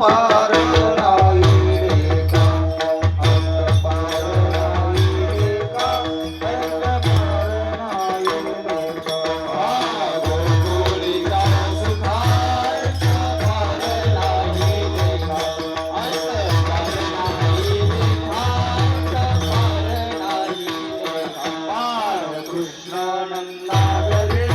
पार नाही रेखा, अंत पार नाही रेखा, अंत पार नाही रेखा. गोकुळीचा सुखार्थ पार नाही रेखा, अंत पार नाही रेखा, अंत पार नाही रेखा. बाळकृष्ण नंदावरी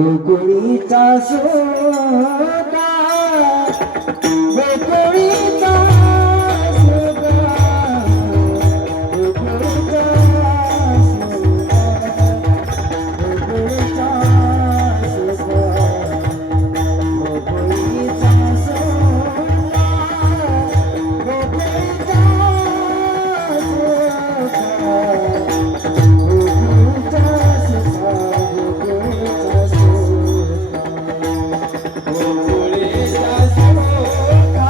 गोकुळीचा सोगा, गोकुळीचा सोगा, गोकुळीचा सोगा, गोकुळीचा सोगा, गोकुळीचा सोगा, गोकुळीचा सोगा.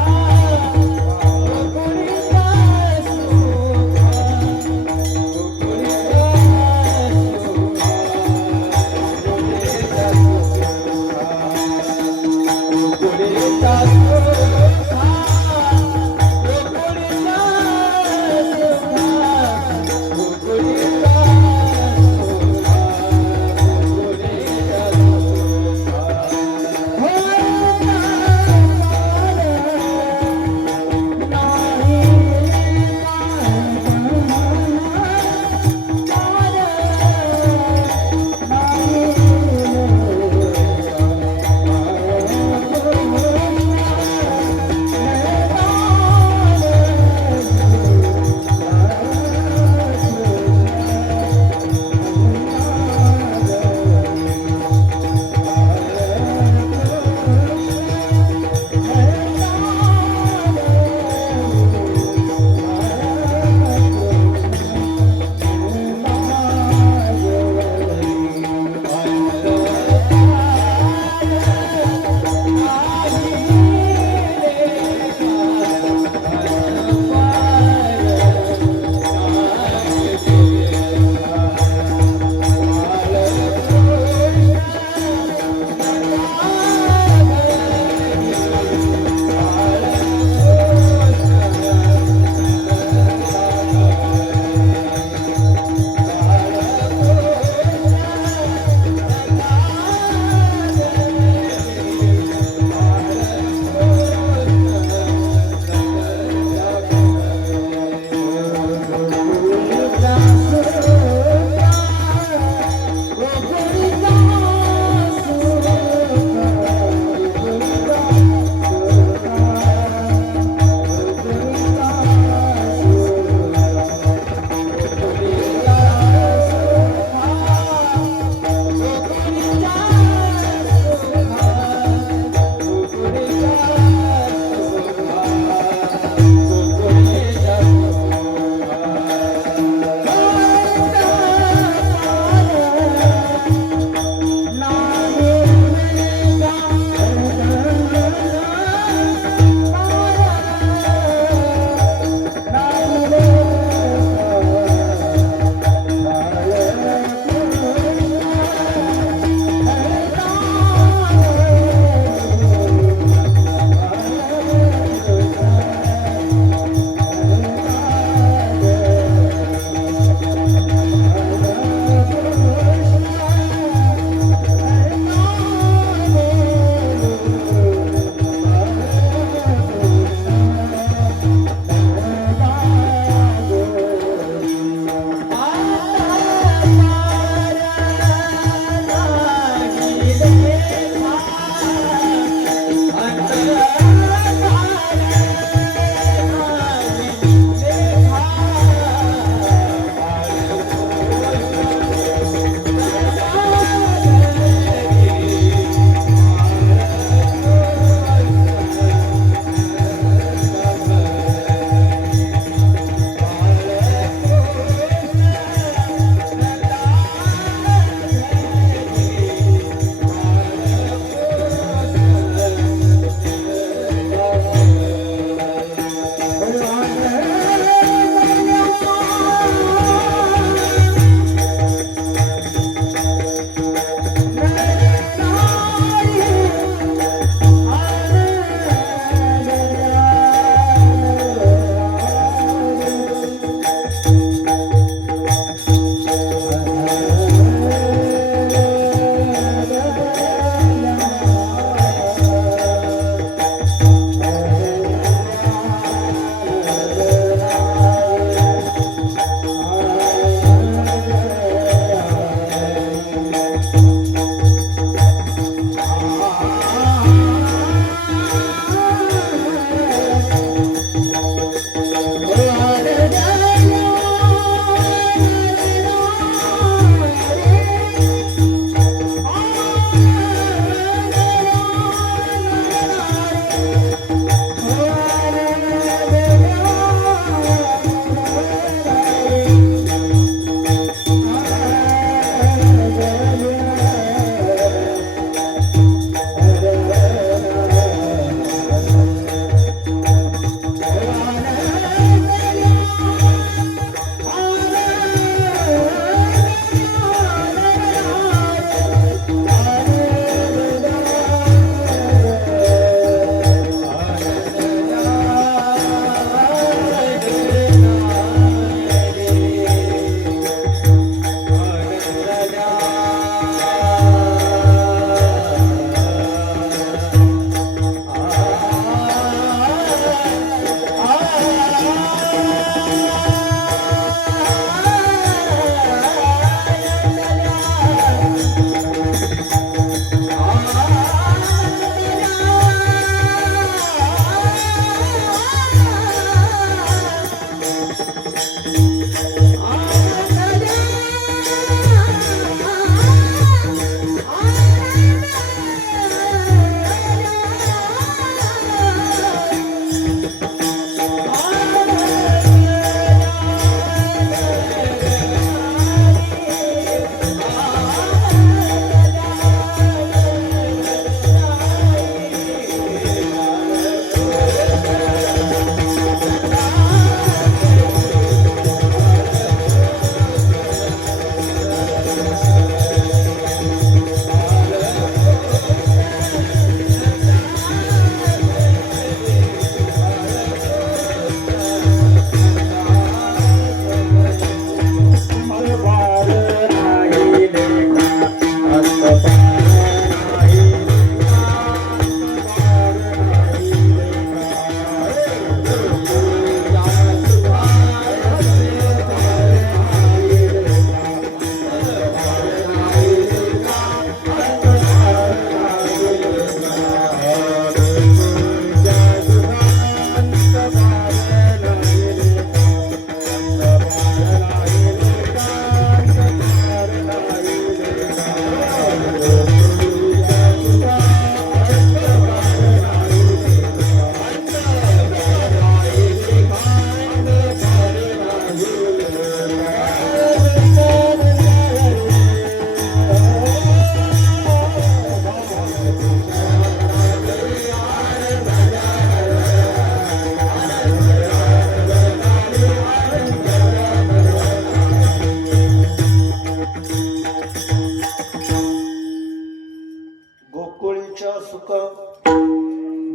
गोकुळीच्या सुख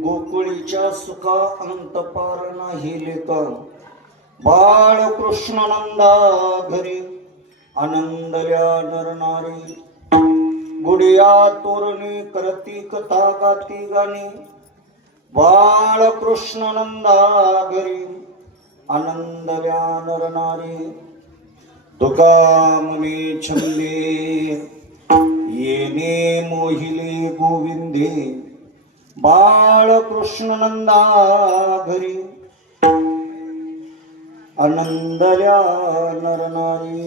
गोकुळीच्या सुखा अंत पार नाही लेख बाळ कृष्ण नंदा घरी आनंदल्या नरनारी गुडिया तोरणी करती कथा गाती गाणी बाळ कृष्ण नंदा घरी आनंदल्या नरनारी तुका मुनी छंदे येणे मोहिले गोविंदे बाळ कृष्ण नंदा घरी आनंदल्या नरनारी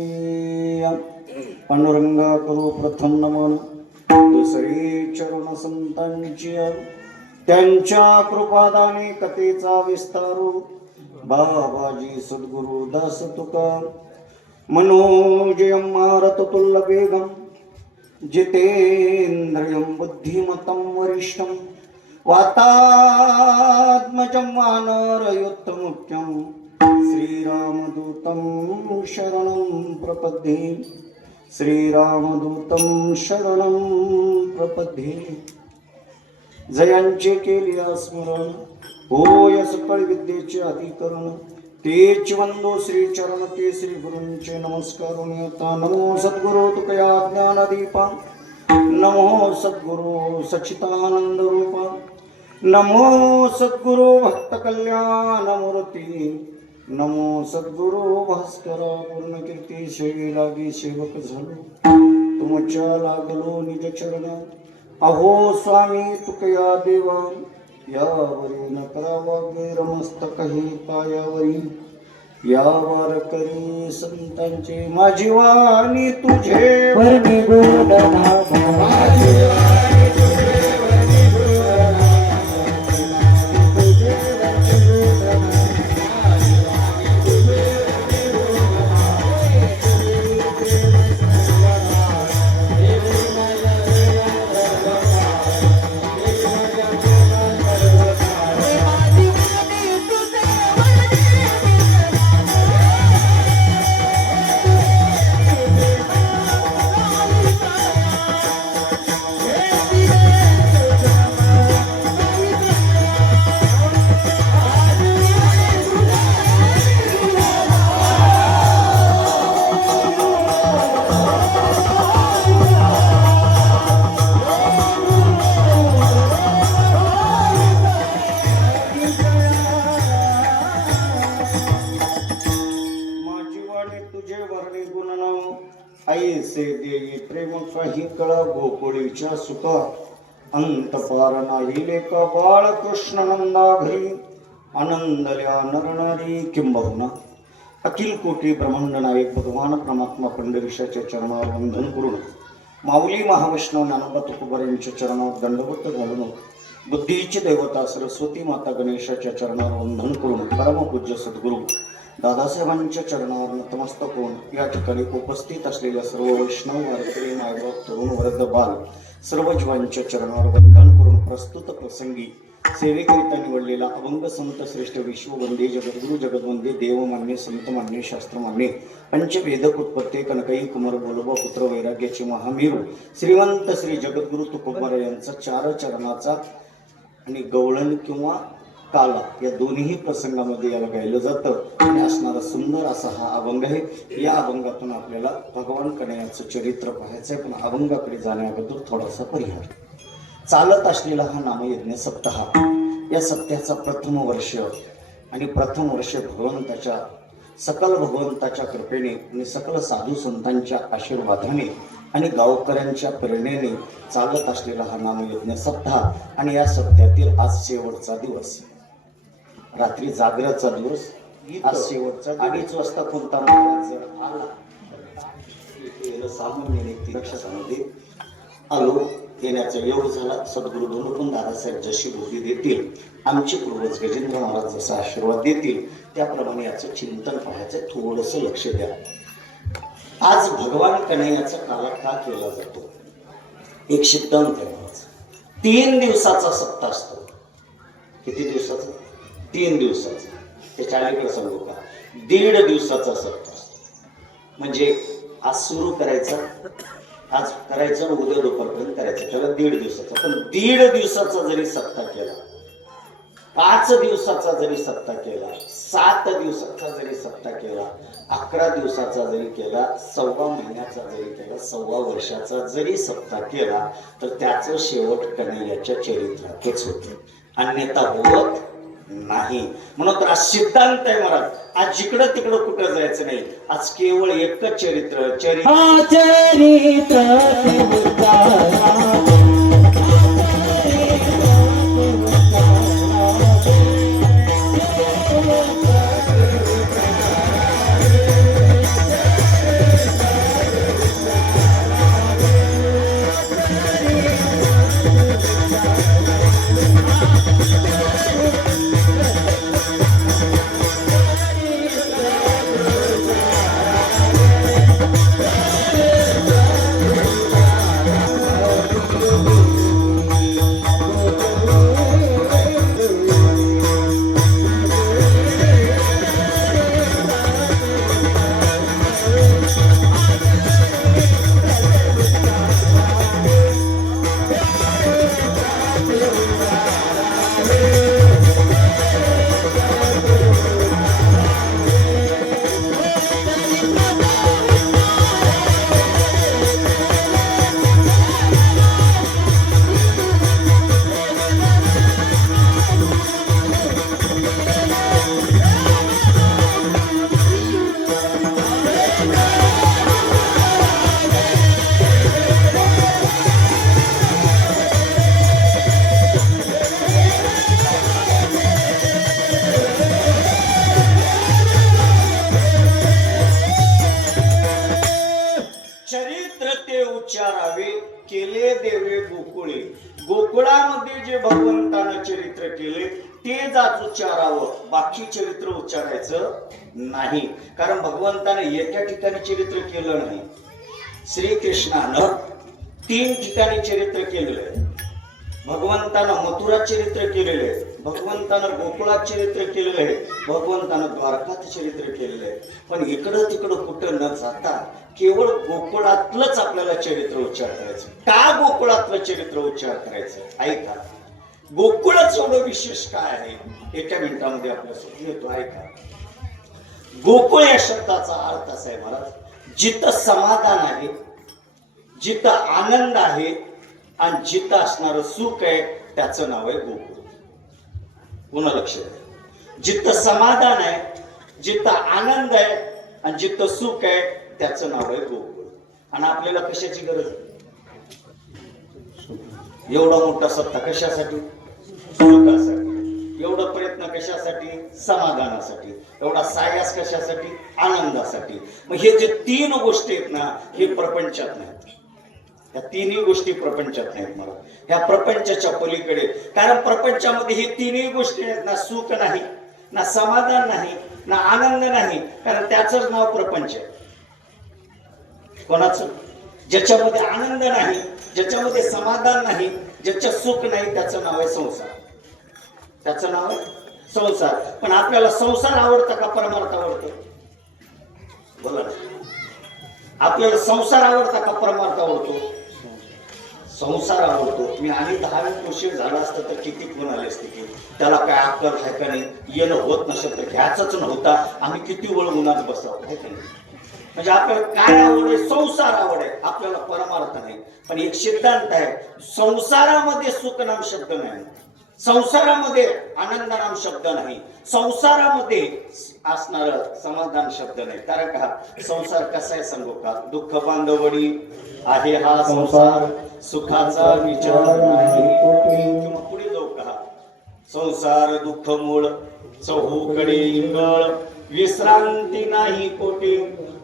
पांडुरंगा करू प्रथम नमन दुसरे चरण संतांची त्यांच्या कृपादाने कथेचा विस्तारू बाबाजी सद्गुरु दास तुका मनोजयं मारत तुल्य वेगम जितेन्द्रियं बुद्धिमतं वरिष्ठं वातात्मजं वानरयुक्तमुख्यं श्रीरामदूतं शरणं प्रपद्ये श्रीरामदूतं शरणं प्रपद्ये जयांचे केले स्मरण होय सकळ विद्येचे अधिकरण तेच वंदो श्री चरण ते श्री गुरूंचे नमस्कार आता नमो सद्गुरु तुकया ज्ञानदीपा नमो सद्गुरु सच्चिदानंद रूपा नमो सद्गुरु भक्त कल्याण मूर्ती नमो सद्गुरु भास्कर पूर्ण कीर्ती सेवे लागी सेवक झालो तुमच्या लागलो निज चरण अहो स्वामी तुकया देवा यावरी न करावा गैरमस्तक हे पायावरी यावर करी संतांचे माझी वाणी तुझे वर्णी गुण नामा ऐसे देई प्रेम काही कळा गोकुळीच्या सुखा अंत पार नाही लेख बाळ कृष्ण नंदा घरी आनंदल्या नरनारी किंबहुना अखिल कोटी ब्रह्मांड नायक भगवान परमात्मा पंढरीशाच्या चरणावर वंदन करून माऊली महावैष्णव ज्ञानोबा तुकोबार यांच्या चरणावर दंडवत घालून बुद्धीची देवता सरस्वती माता गणेशाच्या चरणावर वंदन करून परमपूज्य सद्गुरू दादासाहेबांच्या चरणावर नतमस्तक होऊन या ठिकाणी उपस्थित असलेल्या सर्व वैष्णव वारकरी मायबाप तरुण वर्ग बाल सर्व जीवांच्या चरणावर वंदन करून प्रस्तुत प्रसंगी सेवेकरिता निवडलेला अभंग संत श्रेष्ठ विश्ववंदे जगद्गुरु जगदवंदे देवमान्य संतमान्य शास्त्रमान्य पंचवेद उत्पत्ते कनकई कुमार बोलोबा पुत्र वैराग्याचे महामेरू श्रीमंत श्री जगद्गुरु तुकोबार यांचा चार चरणाचा आणि गवळण किंवा काला या दोन्ही प्रसंगामध्ये याला गायलं जातं आणि असणारा सुंदर असा हा अभंग आहे. या अभंगातून आपल्याला भगवान कन्हैयाचं चरित्र पाहायचं आहे, पण अभंगाकडे जाण्याअगोदर थोडासा परिहार. चालत असलेला हा नामयज्ञ सप्ताह, या सप्त्याचा प्रथम वर्ष आणि प्रथम वर्ष भगवंताच्या सकल भगवंताच्या कृपेने आणि सकल साधू संतांच्या आशीर्वादाने आणि गावकऱ्यांच्या प्रेरणेने चालत असलेला हा नामयज्ञ सप्ताह. आणि या सप्त्यातील आज शेवटचा दिवस, रात्री जागराचा दिवस, आज शेवटचा 2:30 वाजता कोणता महाराज आला सामान्य व्यक्ती लक्षामध्ये आलो. येण्याचा योग झाला. सद्गुरु धनुकून दादासाहेब जशी बुद्धी देतील, आमचे पूर्वज गजेंद्र महाराज जसा आशीर्वाद देतील त्याप्रमाणे याचं चिंतन पाहायचं. थोडंसं लक्ष द्या. आज भगवान कन्हैयाचा काला का केला जातो? एक सिद्धांत आहे. 3 दिवसाचा सप्ताह असतो. किती दिवसाचा? 3 दिवसाचा. त्याच्या अलीकडे सांगू का? 1.5 दिवसाचा सप्ताह असतो. म्हणजे आज सुरू करायचा, आज करायचं, उद्या दुपारपर्यंत करायचं, त्याला 1.5 दिवसाचा. पण 1.5 दिवसाचा जरी सप्ताह केला, 5 दिवसाचा जरी सप्ताह केला, 7 दिवसाचा जरी सप्ताह केला, 11 दिवसाचा जरी केला, 1.25 महिन्याचा जरी केला, 1.25 वर्षाचा जरी सप्ताह केला, तर त्याचं शेवट कन्हैयाच्या चरित्रातच होते, अन्यथा होत नाही. म्हणून तर आज सिद्धांत आहे महाराज. आज जिकडं तिकडं कुठं जायचं नाही. आज केवळ एकच चरित्र उच्चारावे केले देवे गोकुळे. गोकुळामध्ये जे भगवंतानं चरित्र केले ते जाच उच्चारावं, बाकी चरित्र उच्चारायचं नाही. कारण भगवंताने एका ठिकाणी चरित्र केलं नाही. श्रीकृष्णानं 3 ठिकाणी चरित्र केलेलं आहे. भगवंतानं मथुरात चरित्र केलेलं आहे, भगवंतानं गोकुळात चरित्र केलेलं आहे, भगवंतानं द्वारकात चरित्र केलेलं आहे. पण इकडं तिकडं कुठं न जाता केवळ गोकुळातलंच आपल्याला चरित्र उच्चार करायचं. का गोकुळातलं चरित्र उच्चार करायचं? ऐका, गोकुळच एवढं विशेष काय आहे एका मिनिटामध्ये आपल्यासमोर येतो. ऐका, गोकुळ या शब्दाचा अर्थ असा आहे महाराज, जिथं समाधान आहे, जिथं आनंद आहे आणि जिथं असणारं सुख आहे त्याचं नाव आहे गोकुळ. पुन्हा लक्ष द्या, जिथं समाधान आहे, जिथं आनंद आहे आणि जिथं सुख आहे त्याचं नाव आहे गोकुळ. आणि आपल्याला कशाची गरज? एवढा मोठा सत्ता कशासाठी? सुखासाठी. एवढा प्रयत्न कशासाठी? समाधानासाठी. एवढा सायास कशासाठी? आनंदासाठी. मग हे जे 3 गोष्टी आहेत ना, हे प्रपंचात नाहीत. या 3ही गोष्टी प्रपंचात नाहीत मला, ह्या प्रपंचाच्या पलीकडे. कारण प्रपंचामध्ये हे 3ही गोष्टी आहेत ना, सुख नाही, ना समाधान नाही, ना आनंद नाही. कारण त्याचंच नाव प्रपंच आहे. कोणाचं? ज्याच्यामध्ये आनंद नाही, ज्याच्यामध्ये समाधान नाही, ज्याच्यात सुख नाही, त्याचं नाव आहे संसार. त्याचं नाव आहे संसार. पण आपल्याला संसार आवडतं का परमार्थ आवडतो? बोला ना. आपल्याला संसार आवडता का परमार्थ आवडतो? संसार आवडतो. मी आणि 10 वर्ष झाला असतं तर किती फोन आले असते की त्याला काय अक्कल आहे का नाही, येणं होत नसेल तर घ्यायचंच नव्हता, आम्ही किती वेळ उन्हात बसावं आहे का नाही. म्हणजे आपल्याला काय आवड आहे? संसार आवड आहे, आपल्याला परमार्थ नाही. पण एक सिद्धांत आहे, संसारामध्ये सुख नाम शब्द नाही, संसारामध्ये आनंद नाम शब्द नाही, संसारामध्ये असणार समाधान शब्द नाही. कारण का संसार कसा आहे सांगू का? दुःख बांधवडी आहे हा संसार, सुखाचा विचार नाही. किंवा पुढे जाऊ का? संसार दुःख मूळ चहूकडे इंगळ विश्रांती नाही कोटी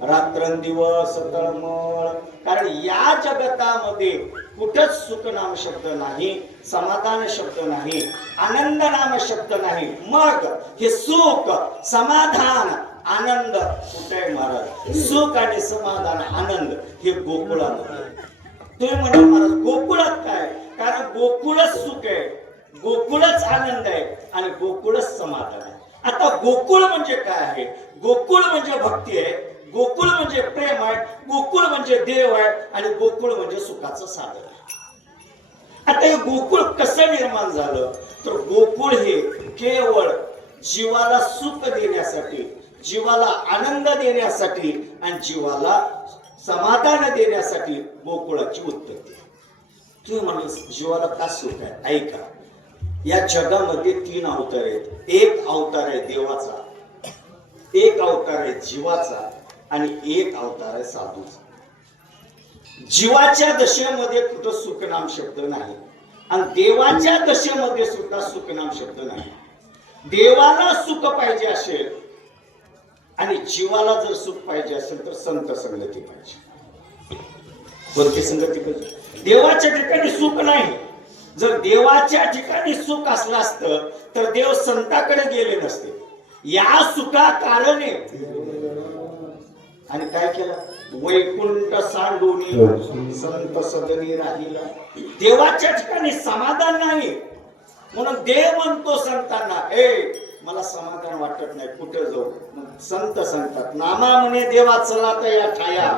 रात्रंदिवस तळमळ. कारण या जगतामध्ये कुठंच सुख नाम शब्द नाही, समाधान शब्द नाही, आनंद नाम शब्द नाही. मग हे सुख समाधान आनंद कुठे आहे महाराज? सुख आणि समाधान आनंद हे गोकुळामध्ये. तुम्ही म्हणा महाराज गोकुळात काय? कारण गोकुळच सुख आहे, गोकुळच आनंद आहे आणि गोकुळच समाधान आहे. आता गोकुळ म्हणजे काय आहे? गोकुळ म्हणजे भक्ती आहे, गोकुळ म्हणजे प्रेम आहे, गोकुळ म्हणजे देव आहे आणि गोकुळ म्हणजे सुखाचं साधन आहे. आता हे गोकुळ कसं निर्माण झालं? तर गोकुळ हे केवळ जीवाला सुख देण्यासाठी, जीवाला आनंद देण्यासाठी आणि जीवाला समाधान देण्यासाठी गोकुळाची उत्पत्ती. तुम्ही म्हणजे जीवाला का सुख आहे? ऐका, या जगामध्ये 3 अवतार आहेत. एक अवतार आहे देवाचा, एक अवतार आहे जीवाचा आणि एक अवतार आहे साधूचा. जीवाच्या दशेमध्ये कुठं सुखनाम शब्द नाही आणि देवाच्या दशेमध्ये सुद्धा सुखनाम शब्द नाही. देवाला सुख पाहिजे असेल आणि जीवाला जर सुख पाहिजे असेल तर संत संगती पाहिजे. कोणती संगती पाहिजे? देवाच्या ठिकाणी सुख नाही. जर देवाच्या ठिकाणी सुख असलं असतं तर देव संताकडे गेले नसते. या सुखा कारणे आणि काय केलं? वैकुंठ सांडूनी संत सदनी राहिला. देवाच्या ठिकाणी समाधान नाही म्हणून देव म्हणतो संतांना, मला समाधान वाटत नाही, कुठे जाऊ? मग संत सांगतात, नामा म्हणे देवा चला तर या ठाया,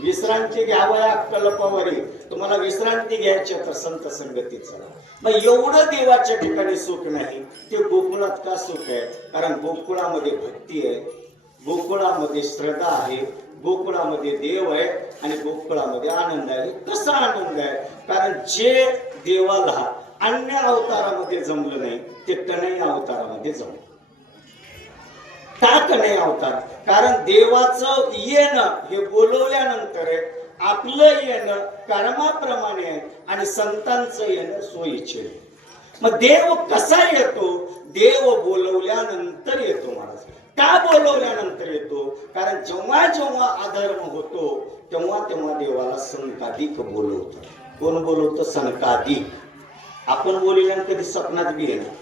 विश्रांती घ्यावया कल्पवरी. तुम्हाला विश्रांती घ्यायची तर संत संगतीत चला. मग एवढं देवाच्या ठिकाणी सुख नाही, ते गोकुळात का सुख आहे? कारण गोकुळामध्ये भक्ती आहे, गोकुळामध्ये श्रद्धा आहे, गोकुळामध्ये देव आहे आणि गोकुळामध्ये आनंद आहे. कसा आनंद आहे? कारण जे देवाला अन्य अवतारामध्ये जमलं नाही ते कन्हैया अवतारामध्ये जमलं. का कन्हैया अवतार? कारण देवाचं येणं हे बोलवल्यानंतर आहे, आपलं येणं कर्माप्रमाणे आहे आणि संतांचं येणं सोयीचे आहे. मग देव कसा येतो? देव बोलवल्यानंतर येतो महाराज. का बोलवल्यानंतर येतो? कारण जेव्हा जेव्हा अधर्म होतो तेव्हा तेव्हा देवाला संकादिक बोलवतो. कोण बोलवतं? संकादिक. आपण बोलल्यानंतर कधी स्वप्नात बी येणार.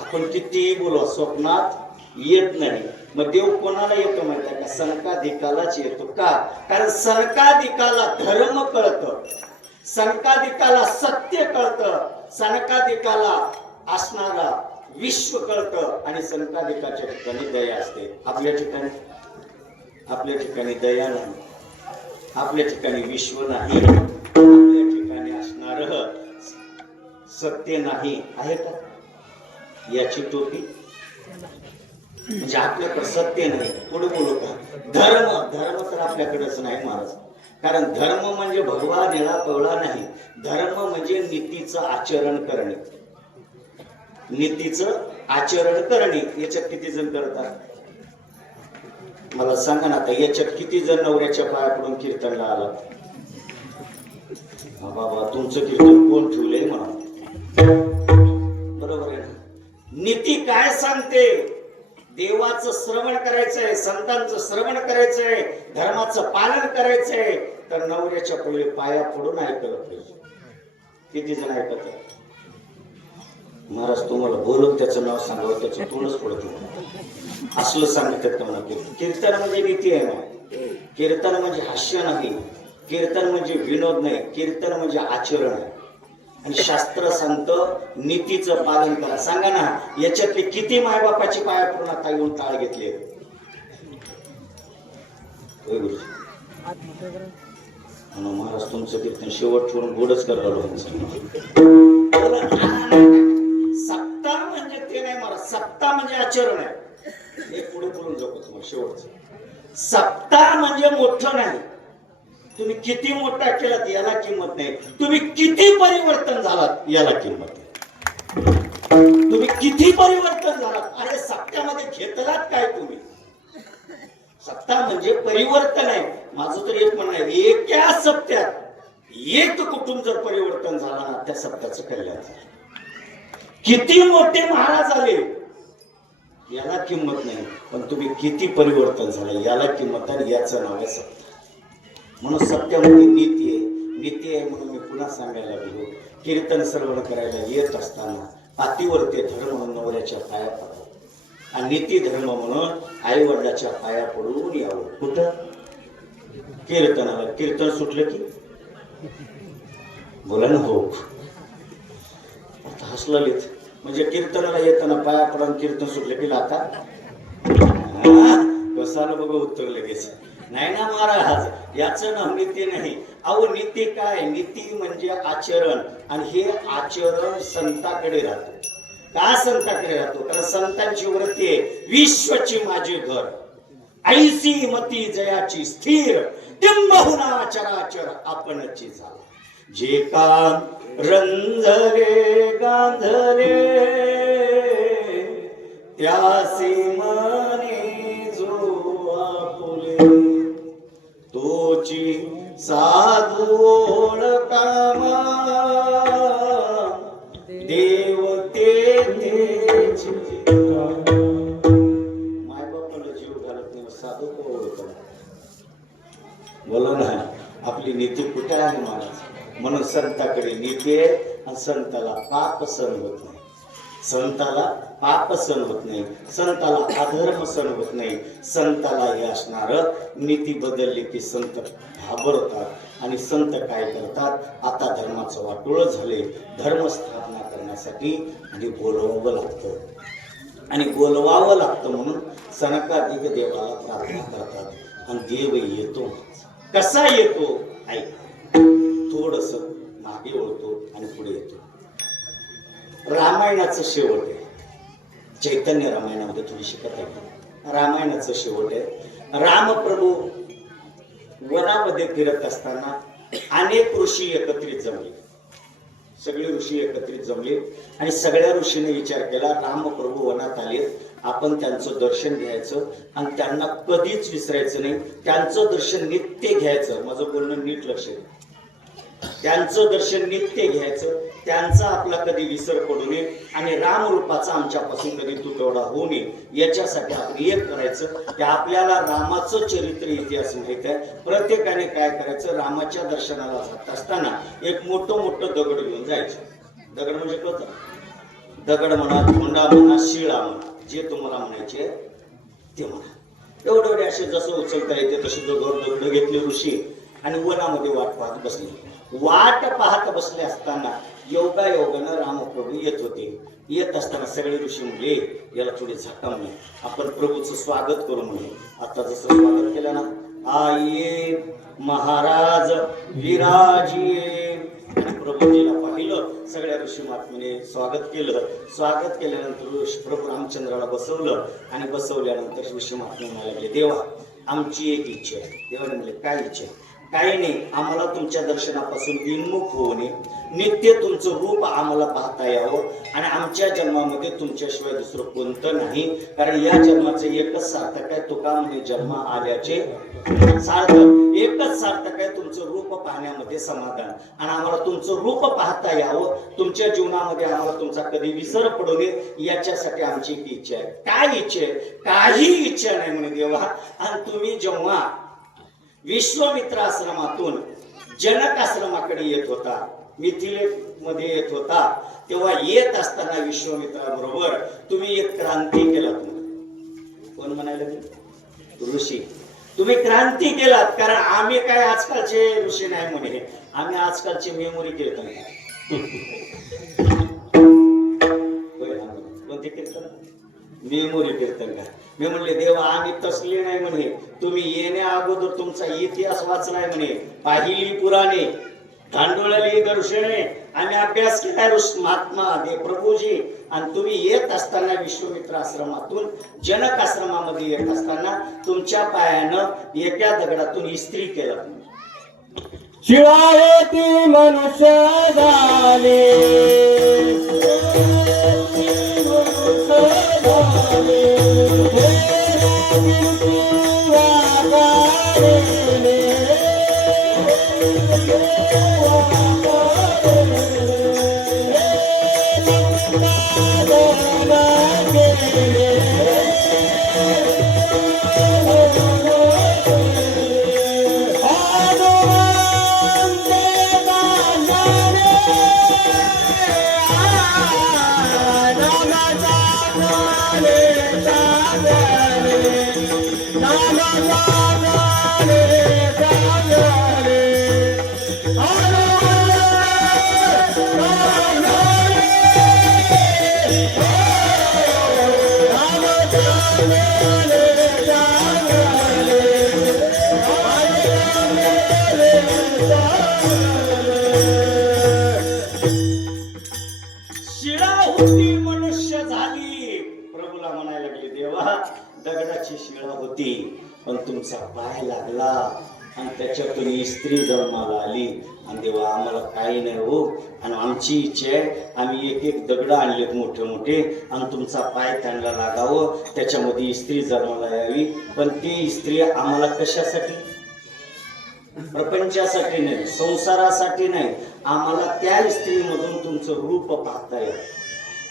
आपण कितीही बोलवा स्वप्नात येत नाही. मग देव कोणाला येतो माहिती आहे का? संकादिकालाच येतो. का? कारण संकादिकाला धर्म कळतं, संकादिकाला सत्य कळतं, संकादिकाला असणारा विश्व कळतं आणि संकादिकाच्या ठिकाणी दया असते. आपल्या ठिकाणी दया नाही, आपल्या ठिकाणी विश्व नाही, आपल्या ठिकाणी असणार सत्य नाही. आहे का? याची टोपी म्हणजे आपल्याकडे सत्य नाही. पुढे बोलू का? धर्म तर आपल्याकडेच नाही महाराज. कारण धर्म म्हणजे भगवा निळा कवळा नाही. धर्म म्हणजे नीतीचं आचरण करणे, नीतीचं आचरण करणे. याच्यात किती जण करतात मला सांगा ना? आता याच्यात किती जण नवऱ्याच्या पाया पडून कीर्तनला आला? बाबा तुमचं कीर्तन कोण ठेवलंय म्हणा? बरोबर आहे ना? नीती काय सांगते? देवाचं श्रवण करायचंय, संतांचं श्रवण करायचंय, धर्माचं पालन करायचंय तर नवऱ्याच्या पहिले पाया पडून ऐकलं पाहिजे. किती जण ऐकत आहे? महाराज तुम्हाला बोलून त्याचं नाव सांगावं, त्याचं तोंडच पडत असलं सांगितलं का म्हणा? कीर्तन म्हणजे नीती आहे ना. कीर्तन म्हणजे हास्य नाही, कीर्तन म्हणजे विनोद नाही, कीर्तन म्हणजे आचरण आहे. आणि शास्त्र सांगतं नीतीचं पालन करा. सांगा ना याच्यातले किती मायबापाची पाया पडून आता येऊन टाळ घेतले? महाराज तुमचं कीर्तन शेवट ठेवून गोडच करावं. सप्ताह म्हणजे ते नाही महाराज, सप्ताह म्हणजे आचरण आहे. हे पुढे बोलून जाऊ तुम्हाला शेवटचं. सप्ताह म्हणजे मोठं नाही. तुम्ही किती मोठा केलात याला किंमत नाही, तुम्ही किती परिवर्तन झालात याला किंमत आहे. तुम्ही किती परिवर्तन झालात, अरे सप्त्यामध्ये घेतलात काय तुम्ही? सप्ताह म्हणजे परिवर्तन आहे. माझं तर एक म्हणणं आहे, एका सप्त्यात एक कुटुंब जर परिवर्तन झाला ना त्या सप्त्याचं कल्याण झालं. किती मोठे महाराज आले याला किंमत नाही, पण तुम्ही किती परिवर्तन झालं याला किंमत आहे. याचं नाव आहे सत्य. म्हणून सत्यामध्ये नीती आहे. नीती आहे म्हणून मी पुन्हा सांगायला लागलो, कीर्तन श्रवण करायला येत असताना पातीवरती धर्म म्हणून नवऱ्याच्या पाया पडावं आणि नीती धर्म म्हणून आई वडिलाच्या पाया पडून यावं. कुठं? कीर्तनाला. कीर्तन सुटलं की बोला ना हो, आता हसलेत. म्हणजे कीर्तनाला येताना पाया पडून कीर्तन सुटलं की आता कसाला बघा उत्तर लगेच नाही ना महाराज, याचं नाव नीती नाही. अहो नीती काय? नीती म्हणजे आचरण, आणि हे आचरण संताकडे राहतो. का संताकडे राहतो? कारण संतांची वृत्ती आहे, विश्वची माझे घर, ऐसी मती जयाची स्थिर, टिंबहुना चराचर आपणची झाला. जे काम रंजले गांधले त्यासी मने जो आपुले, तोची साधू ओळखामा देवते तेची. माय बापाला जीव घालत नाही, साधू को ओळखला. बोला ना, आपली नीती कुठे आहे महाराज? म्हणून संताकडे नीती आहे, आणि संताला पाप सहन होत नाही. संताला पाप सहन होत नाही, संताला अधर्म सहन होत नाही. संताला हे असणार नीती बदलली की संत घाबरतात, आणि संत काय करतात? आता धर्माचं वाटोळ झाले, धर्म स्थापना करण्यासाठी आणि बोलवावं लागतं, आणि बोलवावं लागतं म्हणून सनकादिक देवाला प्रार्थना करतात, आणि देव येतो. कसा येतो? ऐक, थोडस मागे वळतो आणि पुढे येतो. रामायणाचं शेवट आहे, चैतन्य रामायणामध्ये तुम्ही शिकत आहे. रामायणाचं शेवट आहे, रामप्रभू वनामध्ये फिरत असताना अनेक ऋषी एकत्रित जमले. सगळे ऋषी एकत्रित जमले आणि सगळ्या ऋषीने विचार केला, रामप्रभू वनात आले, आपण त्यांचं दर्शन घ्यायचं आणि त्यांना कधीच विसरायचं नाही. त्यांचं दर्शन नित्य घ्यायचं. माझं बोलणं नीट लक्ष द्या. त्यांचं दर्शन नित्य घ्यायचं, त्यांचा आपला कधी विसर पडू नये, आणि रामरूपाचा आमच्यापासून कधी तुटवडा होऊ नये, याच्यासाठी आपण एक करायचं की आपल्याला रामाचं चरित्र इतिहास माहित आहे. प्रत्येकाने काय करायचं? रामाच्या दर्शनाला जात असताना एक मोठं दगड घेऊन जायचं. दगड म्हणजे कळतं? दगड म्हणा, धोंडा म्हणा, शिळा म्हणा, जे तुम्हाला म्हणायचे ते म्हणा. एवढे असे जसं उचलता येते तसे दगड घेतले ऋषी आणि वनामध्ये वाट पाहत बसले. वाट पाहत बसले असताना योगायोगानं रामप्रभू येत होते. येत असताना सगळे ऋषी म्हणले, याला थोडी झटका म्हणे, आपण प्रभूचं स्वागत करू म्हणे. आता जसं स्वागत केलं ना, आये महाराज विराजिये, आणि प्रभूजीला पाहिलं, सगळ्या ऋषी महात्म्याने स्वागत केलं. स्वागत केल्यानंतर प्रभू रामचंद्राला बसवलं, आणि बसवल्यानंतर ऋषी महात्मे म्हणायला लागले, देवा आमची एक इच्छा आहे. देवाने म्हणले, काय इच्छा आहे? काही नाही, आम्हाला तुमच्या दर्शनापासून विन्मुख होऊ नये, नित्य तुमचं रूप आम्हाला पाहता यावं, आणि आमच्या जन्मामध्ये तुमच्याशिवाय दुसरं कोणतं नाही, कारण या जन्माचं एकच सार्थक आहे. तुका म्हणे, जन्म आल्याचे सार्थक, एकच सार्थक आहे, तुमचं रूप पाहण्यामध्ये समाधान, आणि आम्हाला तुमचं रूप पाहता यावं, तुमच्या जीवनामध्ये आम्हाला तुमचा कधी विसर पडू नये, याच्यासाठी आमची एक इच्छा आहे. काय इच्छा आहे? काही इच्छा नाही म्हणे देवा. आणि तुम्ही जेव्हा विश्वामित्र आश्रमातून जनक आश्रमाकडे येत होता, मिथिलेमध्ये येत होता, तेव्हा येत असताना विश्वामित्राबरोबर तुम्ही एक क्रांती केला. कोण म्हणायला? ऋषी. तुम्ही क्रांती केलात, कारण आम्ही काय आजकालचे ऋषी नाही म्हणे, आम्ही आजकालचे मेमोरी कीर्तन. कोणते कीर्तन? मेमोरी कीर्तन का? मी म्हणले, देवा आम्ही तसले नाही म्हणे, तुम्ही येण्या अगोदर तुमचा इतिहास वाचलाय म्हणे, पाहिली पुराणे, धांडोळली दर्शने, आम्ही अभ्यास केलाय महात्मा दे प्रभूजी, आणि तुम्ही येत असताना विश्वामित्र आश्रमातून जनक आश्रमामध्ये येत असताना तुमच्या पायानं एका दगडातून इस्त्री केला. शिवाय ती मनुष्य झाले, पाय लागला आणि त्याच्यातून स्त्री जन्माला आली. आणि देवा आम्हाला काही नाही हो, आणि आमची इच्छा आहे आम्ही एक एक दगड आणलेत मोठे मोठे आणि तुमचा पाय त्यांना लागावं, त्याच्यामध्ये स्त्री जन्माला यावी. पण ती स्त्री आम्हाला कशासाठी? प्रपंचासाठी नाही, संसारासाठी नाही, आम्हाला त्या स्त्रीमधून तुमचं रूप पाहता यावं,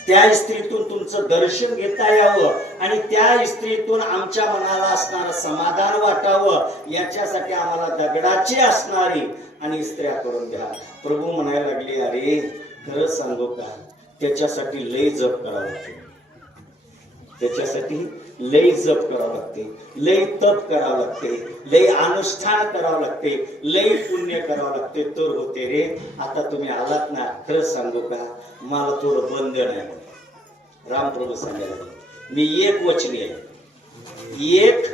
त्या स्त्रीतून तुमचं दर्शन घेता यावं आणि त्या स्त्रीतून आमच्या मनाला असणारं समाधान वाटावं, याच्यासाठी आम्हाला दगडाची असणारी आणि स्त्रिया करून द्या. प्रभू म्हणायला लागले, अरे खरं सांगू का, त्याच्यासाठी लय जप करावं लागते, त्याच्यासाठी लय जप करावं लागते, लय तप करावं लागते, लय अनुष्ठान करावं लागते, लय पुण्य करावं लागते, तर होते रे. आता तुम्ही आलात ना, खरं सांगू का, मला थोडं बंधन आहे. रामप्रभू सांगायला मी एक वचनी आहे, एक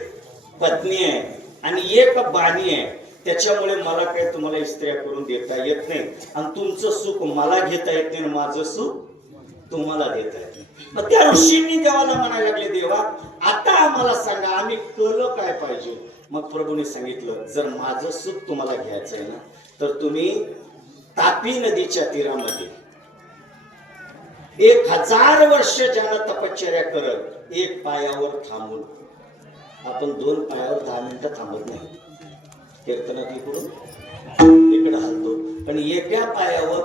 पत्नी आहे आणि एक बाणी आहे, त्याच्यामुळे मला काही तुम्हाला स्त्रिया करून देता येत नाही आणि तुमचं सुख मला घेता येत नाही, माझं सुख तुम्हाला देता येत नाही. मग त्या ऋषींनी देवाला म्हणायला लागले, देवा आता आम्हाला सांगा आम्ही केलं काय पाहिजे. मग प्रभूने सांगितलं, जर माझं सुख तुम्हाला घ्यायचं आहे ना, तर तुम्ही तापी नदीच्या तीरामध्ये 1000 वर्ष ज्यानं तपश्चर्या करत, एक पायावर थांबून, आपण 2 पायावर 10 मिनिटं थांबत नाही, कीर्तनात इकडून इकडे हलतो, पण एका पायावर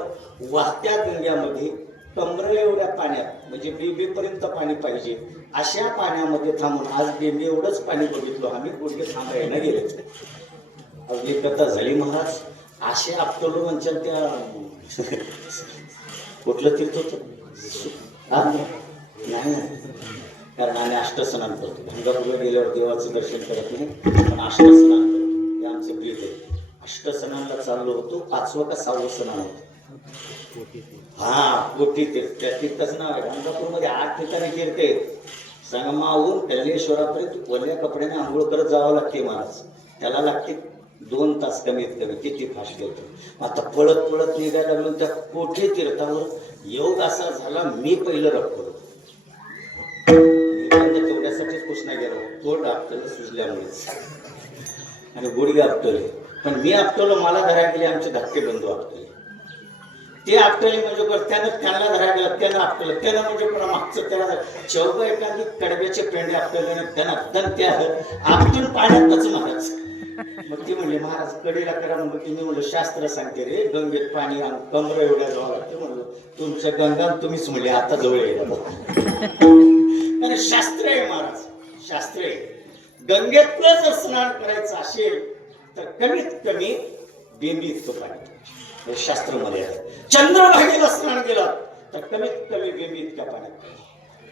वाहत्या गंग्यामध्ये कमरे एवढ्या पाण्यात, म्हणजे बेंबीपर्यंत पाणी पाहिजे, अशा पाण्यामध्ये थांबून, आज बेंबी एवढंच पाणी बघितलो आम्ही, कुठे थांबायला गेले. अगदी कथा झाली महाराज. असे आपटलो म्हणजे त्या कुठलं तीर्थ होतं नाही, कारण आम्ही अष्टस्नान करतो. गंगापूरला गेल्यावर देवाचं दर्शन करत नाही, पण अष्टस्नान करतो, हे आमचं ब्रीद आहे. अष्टस्नानला चाललो होतो, 5वं का 6वं स्नान होतं. हा, कोटी तीर्थ, त्या तीर्थाचं नाव आहे. गंगापूरमध्ये 8 ठिकाणी तीर्थ आहेत. संगमाहून कल्लेश्वरापर्यंत ओल्या कपड्याने आंघोळ करत जावं लागते महाराज, त्याला लागते 2 तास कमीत कमी, किती फास्ट गेलो. आता पळत पळत निघायला लागलो, त्या कोठी तीर्थावर योग असा झाला, मी पहिलं रखलो, तेवढ्यासाठीच पुसण्या गेलो, पोट आपटलं सुजल्यामुळेच आणि गुडघे आपटले. पण मी आपटलो, मला धरायला गेले आमचे धाकटे बंधू आपटले, ते आपटले म्हणजे त्यानं त्यांना धरायला गेला, त्यानं आपटलं, त्यानं म्हणजे पण मागचं त्याला चौघ एखादी कडब्याचे पेंडे आपटले, त्यांना दन त्या आपटून पाण्यातच महाराज. मग ती म्हणले, महाराज कडीला करा म्हणलं. की मी म्हणलं, शास्त्र सांगते रे, गंगेत पाणी कमर एवढ्या जावं लागते म्हणलं, तुमचं गंगा तुम्हीच म्हणले आता जवळ येईल. आणि शास्त्र आहे महाराज, शास्त्र आहे. गंगेतलं जर स्नान करायचं असेल तर कमीत कमी बेंबी इतकं पाणी, शास्त्र मध्ये आहे. चंद्रभागेला स्नान केलं तर कमीत कमी बेंबी इतक्या पाण्यात.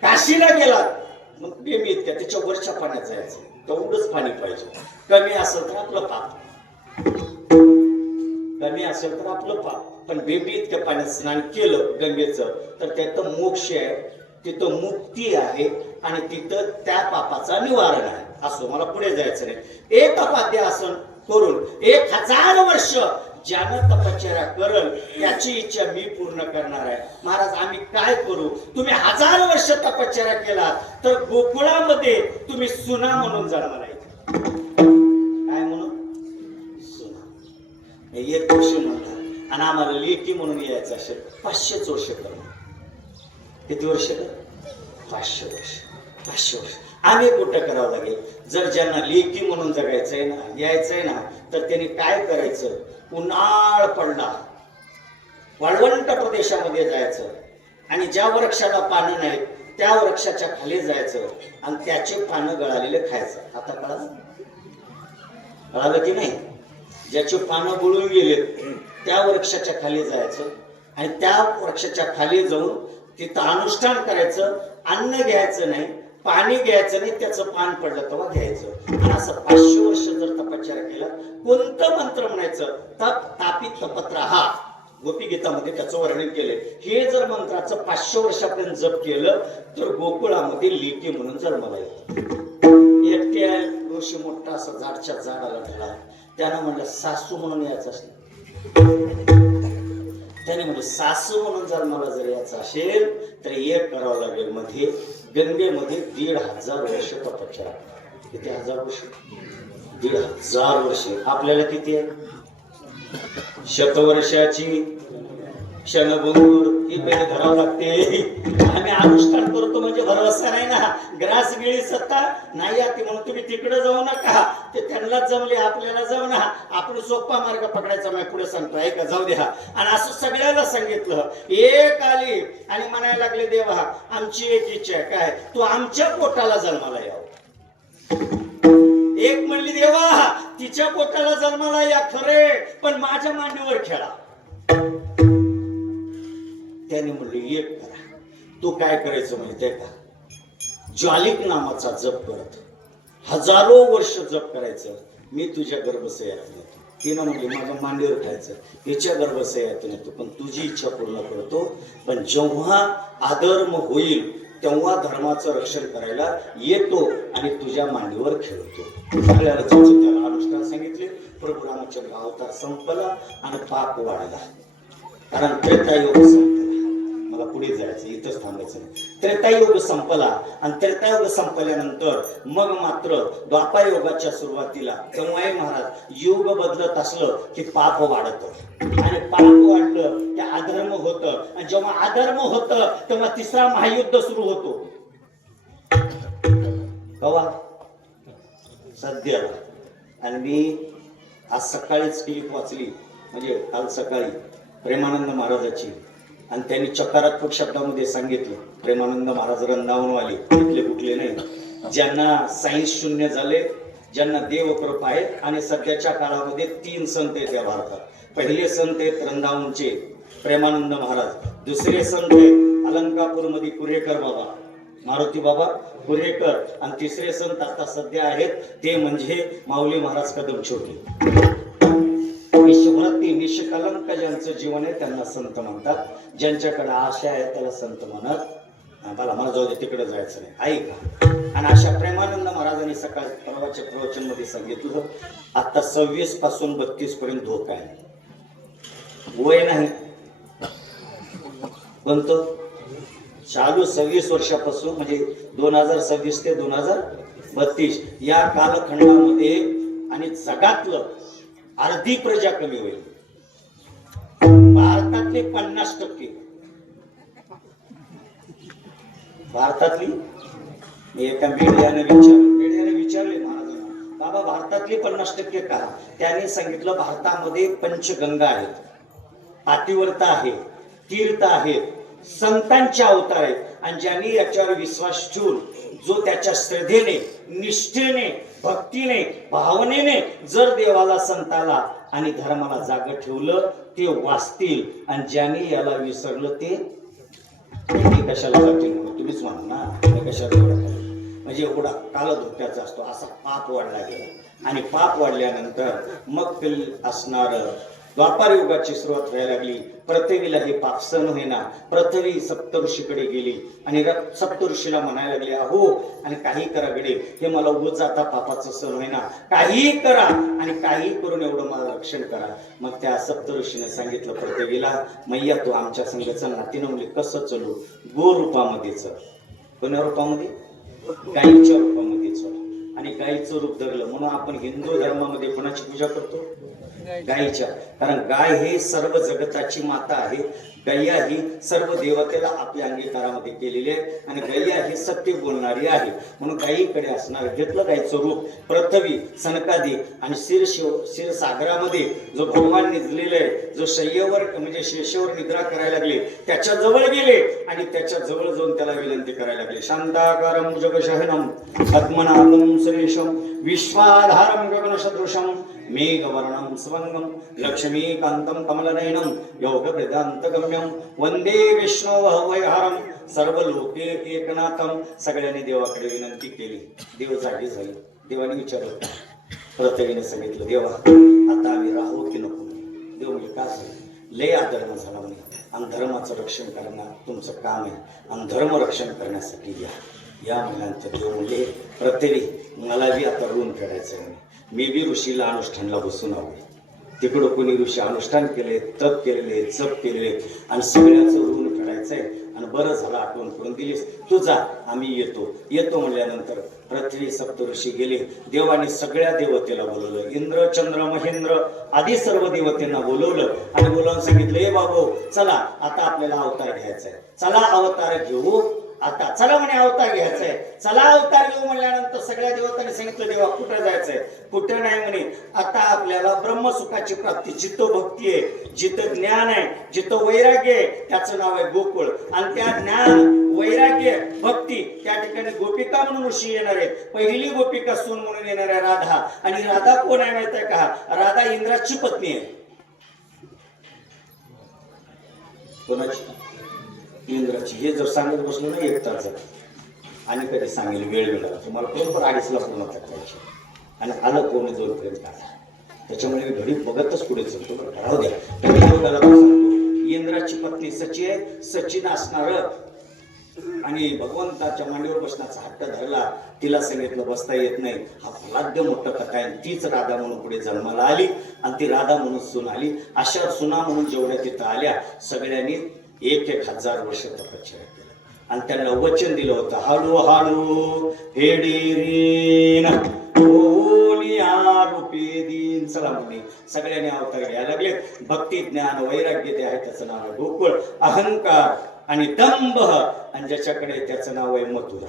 काशीला गेलात मग बेंबी इतक्या, त्याच्या वरच्या पाण्यात जायचं, तेवढंच पाणी पाहिजे. कमी असेल तर आपलं पाप, कमी असेल तर आपलं पाप. पण बेंबी इतक्या पाण्यात स्नान केलं गंगेचं तर त्याचं मोक्ष आहे, तिथं मुक्ती आहे आणि तिथं त्या पापाचा निवारण आहे. असो, मला पुढे जायचं नाही. एक आसन करून 1000 वर्ष ज्यानं तपश्चर्या करल त्याची इच्छा मी पूर्ण करणार आहे. महाराज आम्ही काय करू? तुम्ही 1000 वर्ष तपश्चर्या केला तर गोकुळामध्ये तुम्ही सुना म्हणून जन्माला येता. काय म्हणून? सुना. एक वर्ष म्हणतात आणि आम्हाला लेकी म्हणून यायचं असेल 500 वर्ष करणं. किती वर्ष कर? 500 वर्ष. 500 वर्ष आम्ही कुठं करावं लागेल? जर ज्यांना लेकी म्हणून जगायचंय ना, यायचंय ना, तर त्यांनी काय करायचं? उन्हाळ पडला वाळवंट प्रदेशामध्ये जायचं आणि ज्या वृक्षाला पानं नाहीत त्या वृक्षाच्या खाली जायचं आणि त्याचे पानं गळालेले खायचं. आता कळालं? कळालं की नाही? ज्याचे पानं गळून गेले त्या वृक्षाच्या खाली जायचं आणि त्या वृक्षाच्या खाली जाऊन तिथं अनुष्ठान करायचं. अन्न घ्यायचं नाही, पाणी घ्यायचं नाही, त्याचं पान पडलं तेव्हा घ्यायचं. आणि असं 500 वर्ष जर तपश्चर्या केला, कोणतं मंत्र म्हणायचं? तप तापी तपत्रहा, गोपी गीतामध्ये त्याचं वर्णन केलंय. हे जर मंत्राचं 500 वर्षापर्यंत जप केलं तर गोकुळामध्ये लेकी म्हणून जन्माला येतो. एकट्या ऋषी मोठा असं झाडच्या झाडाला ढळला, त्यानं म्हणलं सासू म्हणून यायचं असेल, त्याने म्हणजे सासू म्हणून जन्माला जर यायचं असेल तर एक करावं लागेल. मध्ये गंगेमध्ये 1500 वर्ष तपश्चर्या. किती हजार वर्ष? 1,500 वर्षे. आपल्याला किती आहे? शतवर्षाची क्षणभंगूर ही पहिले धरावं लागते. आम्ही अनुष्ठान करतो म्हणजे भरवसा नाही ना. ग्रास गिळी सत्ता नाही आती म्हणून तुम्ही तिकडे जाऊ नका. ते त्यांनाच जमले आपल्याला जाऊ ना. आपण सोपा मार्ग पकडायचा नाही पुढे सांगतो ऐका जाऊ द्या. आणि असं सगळ्याला सांगितलं. एक आली आणि म्हणायला लागले देवा आमची एक इच्छा आहे. काय? तू आमच्या पोटाला जन्माला यावं. एक म्हणली देवा तिच्या पोटाला जन्माला या खरे पण माझ्या मांडीवर खेळा. त्याने म्हणले एक करा. तू काय करायचं माहितीये का? ज्वालिक नामाचा जप करत 1000 वर्ष जप करायचं. मी तुझ्या गर्भशयात येतो. तिनं म्हणली माझ्या मांडीवर खायचं. तिच्या गर्भशयात येतो पण तुझी इच्छा पूर्ण करतो. पण जेव्हा अधर्म होईल तेव्हा धर्माचं रक्षण करायला येतो आणि तुझ्या मांडीवर खेळतो. सगळ्याला त्याला अनुष्ठान सांगितले. प्रभू रामचंद्र अवतार संपला आणि पाप वाढला. कारण त्रेतायुग संपला. मला पुढे जायचं इथंच थांबायचं नाही. त्रेतायुग संपला आणि त्रेतायुग संपल्यानंतर मग मात्र द्वापारयुगाच्या सुरुवातीला तेव्हाही महाराज युग बदलत असलं की पाप वाढत आणि पाप वाढलं की अधर्म होतं आणि जेव्हा अधर्म होतं तेव्हा तिसरा महायुद्ध सुरू होतो. कवा? सध्याला. आणि मी आज सकाळीच क्लिप वाचली म्हणजे काल सकाळी प्रेमानंद महाराजाची आणि त्यांनी चकारात्मक शब्दामध्ये सांगितलं. प्रेमानंद महाराज रंदावूनवाले कुठले कुठले नाही. ज्यांना सायन्स शून्य झाले, ज्यांना देव कृपा आहे आणि सध्याच्या काळामध्ये 3 संत आहेत या भारतात. पहिले संत आहेत रंदावूनचे प्रेमानंद महाराज. दुसरे संत आहेत अलंकापूरमध्ये कुरेकर बाबा मारुती बाबा कुरेकर. आणि तिसरे संत आता सध्या आहेत ते म्हणजे माऊली महाराज कदम छोटे. निष्भ्रती निष्कलंक ज्यांचं जीवन आहे त्यांना संत म्हणतात. ज्यांच्याकडे आशा आहे त्याला संत म्हणत. मला जाऊ दे तिकडे जायचं नाही ऐका. आणि अशा प्रेमानंद महाराजांनी सकाळी परवाच्या प्रवचन मध्ये सांगितलं आता 26 पासून 32 पर्यंत धोका आहे. वय नाही कोणतं चालू 26 वर्षापासून म्हणजे 2026 ते 2032 या कालखंडामध्ये आणि जगातलं अर्धी प्रजा कमी होईल. भारतातले 50%. भारतातली एका मीडियाने विचारले महाराजांना बाबा भारतातली 50% का? त्यांनी सांगितलं भारतामध्ये पंचगंगा आहेत, पातिव्रता आहे, तीर्थ आहेत, संतांचे अवतार आहेत. आणि ज्यांनी याच्यावर विश्वास ठेवून जो त्याच्या श्रद्धेने निष्ठेने भक्तीने भावनेने जर देवाला संताला आणि धर्माला जाग ठेवलं ते वाचतील. आणि ज्यांनी याला विसरलं ते कशाला जातील म्हणून तुम्हीच म्हणा ना. कशाला म्हणजे एवढा काल धोक्याचा असतो. असा पाप वाढला गेला आणि पाप वाढल्यानंतर मग ते असणार द्वापार युगाची सुरुवात व्हायला लागली. पृथ्वीला हे पाप सहन होईना. पृथ्वी सप्तऋषीकडे गेली आणि सप्तऋषीला म्हणायला लागले अहो आणि काही करा गडे हे मला उगाच आता पापाचं सहन होईना. काही करा आणि काही करून एवढं मला रक्षण करा. मग त्या सप्तऋषीने सांगितलं पृथ्वीला मैया तू आमच्या संग चल ना. तिनं म्हणले कसं चलू? गो रूपामध्ये चल. कोण्या रूपामध्ये? गाईच्या रूपामध्ये चल. आणि गाईचं रूप धरलं म्हणून आपण हिंदू धर्मामध्ये कोणाची पूजा करतो? गायीच्या. कारण गाय हे सर्व जगताची माता आहे. गैया ही सर्व देवतेला आपल्या अंगीकारामध्ये केलेली आहे आणि गैया ही सत्य बोलणारी आहे. म्हणून गायीकडे असणार घेतलं गायीचं रूप. पृथ्वी सनकादी आणि क्षीरसागरामध्ये जो भगवान निजलेला आहे जो शय्येवर म्हणजे शेषेवर निद्रा करायला लागले त्याच्या जवळ गेले आणि त्याच्या जवळ जाऊन त्याला विनंती करायला लागले. शांताकारं जगशयनं पद्मनाभं सुरेशं विश्वाधारं गगनसदृशं मेघवर्णं स्वंगं लक्ष्मीकान्तं कमलनयनं योगप्रदान्तगम्यं वंदे विष्णुवैहारं सर्वलोके एकनाथं. सगळ्यांनी देवाकडे विनंती केली. देव जागी झाले. देवाने विचारलं पृथ्वीने सांगितलं देवा आता आम्ही राहू की नको? देव म्हणजे का झालं? लय अधर्म झाला म्हणे आणि धर्माचं रक्षण करणं तुमचं काम आहे आणि धर्म रक्षण करण्यासाठी या महिन्यांचं देव म्हणजे पृथ्वी मला बी आता ऋण फेडायचं आहे. मी बी ऋषीला अनुष्ठानला बसून आलो. तिकडं कोणी ऋषी अनुष्ठान केले, तप केलेले, जप केलेले आणि सगळ्याचं ऋण फेडायचं भेटायचंय आणि बरं झालं आठवण करून दिलीस, तू जा, आम्ही येतो म्हणल्यानंतर पृथ्वी सप्तऋषी गेले. देवाने सगळ्या देवतेला बोलवलं, इंद्र चंद्र महेंद्र आदी सर्व देवतेंना बोलवलं आणि बोलावून सांगितलं, ए बाबू चला आता आपल्याला अवतार घ्यायचा आहे, चला अवतार घेऊ. आता चला म्हणे अवतार घ्यायचंय, चला अवतार घेऊ म्हणल्यानंतर सगळ्या देवतांनी सांगितलं, देवा कुठं जायचंय? कुठं नाही म्हणे, आता आपल्याला ब्रह्मसुखाची प्राप्ती, जिथं भक्ती आहे, जिथं ज्ञान आहे, जिथं वैराग्य आहे, त्याचं नाव आहे गोकुळ. आणि त्या ज्ञान वैराग्य भक्ती त्या ठिकाणी गोपिका म्हणून ऋषी येणार आहेत. पहिली गोपिका सून म्हणून येणार आहे राधा. आणि राधा कोण आहे माहित आहे का? राधा इंद्राची पत्नी आहे. कोणाची? इंद्राची. हे जर सांगत बसलो ना एक तास आणि कधी सांगेल वेळ मिळाला तुम्हाला बरोबर 2:30ला पूर्ण करायची आणि आलं कोणी 2 पर्यंत आला. त्याच्यामुळे मी घडी बघतच पुढे चलतो. राहू द्या. सांगतो इंद्राची पत्नी सची आहे, सचिन असणार आणि भगवंताच्या मांडीवर बसण्याचा हट्ट धरला. तिला सांगितलं बसता येत नाही. हा फलाद्य मोठं कथा आहे. तीच राधा म्हणून पुढे जन्माला आली आणि ती राधा म्हणून सून आली. अशा सुना म्हणून जेवढ्या तिथं आल्या सगळ्यांनी 1,000 वर्ष तपश्चर्या केलं आणि त्यांना वचन दिलं होतं, हळूहळू फेडीन रूपे दिन. चला म्हणे सगळ्यांनी अवतार घ्यायला लागले. भक्ती ज्ञान वैराग्य ते आहे त्याचं नाव आहे गोकुळ. अहंकार आणि दंभ आणि ज्याच्याकडे त्याचं नाव आहे मथुरा.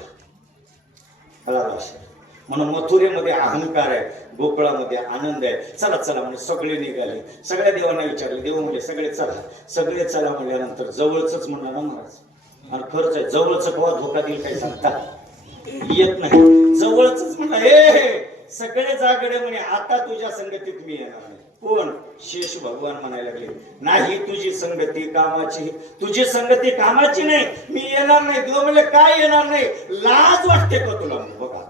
म्हणून मथुरेमध्ये अहंकार आहे, गोकुळामध्ये आनंद आहे. चला चला म्हणजे सगळे निघाले. सगळ्या देवांना विचारले, देव म्हणजे सगळे चला. सगळे चला म्हणल्यानंतर जवळच म्हणला ना महाराज. आणि खरंच आहे, जवळच कवा धोका देईल काही सांगता येत नाही. जवळच म्हणला, हे सगळे जागडे म्हणे आता तुझ्या संगतीत मी येणार नाही. कोण? शेष भगवान म्हणायला लागले, नाही तुझी संगती कामाची, तुझी संगती कामाची नाही, मी येणार नाही. देव म्हणले काय येणार नाही? लाज वाटते का तुला? बघा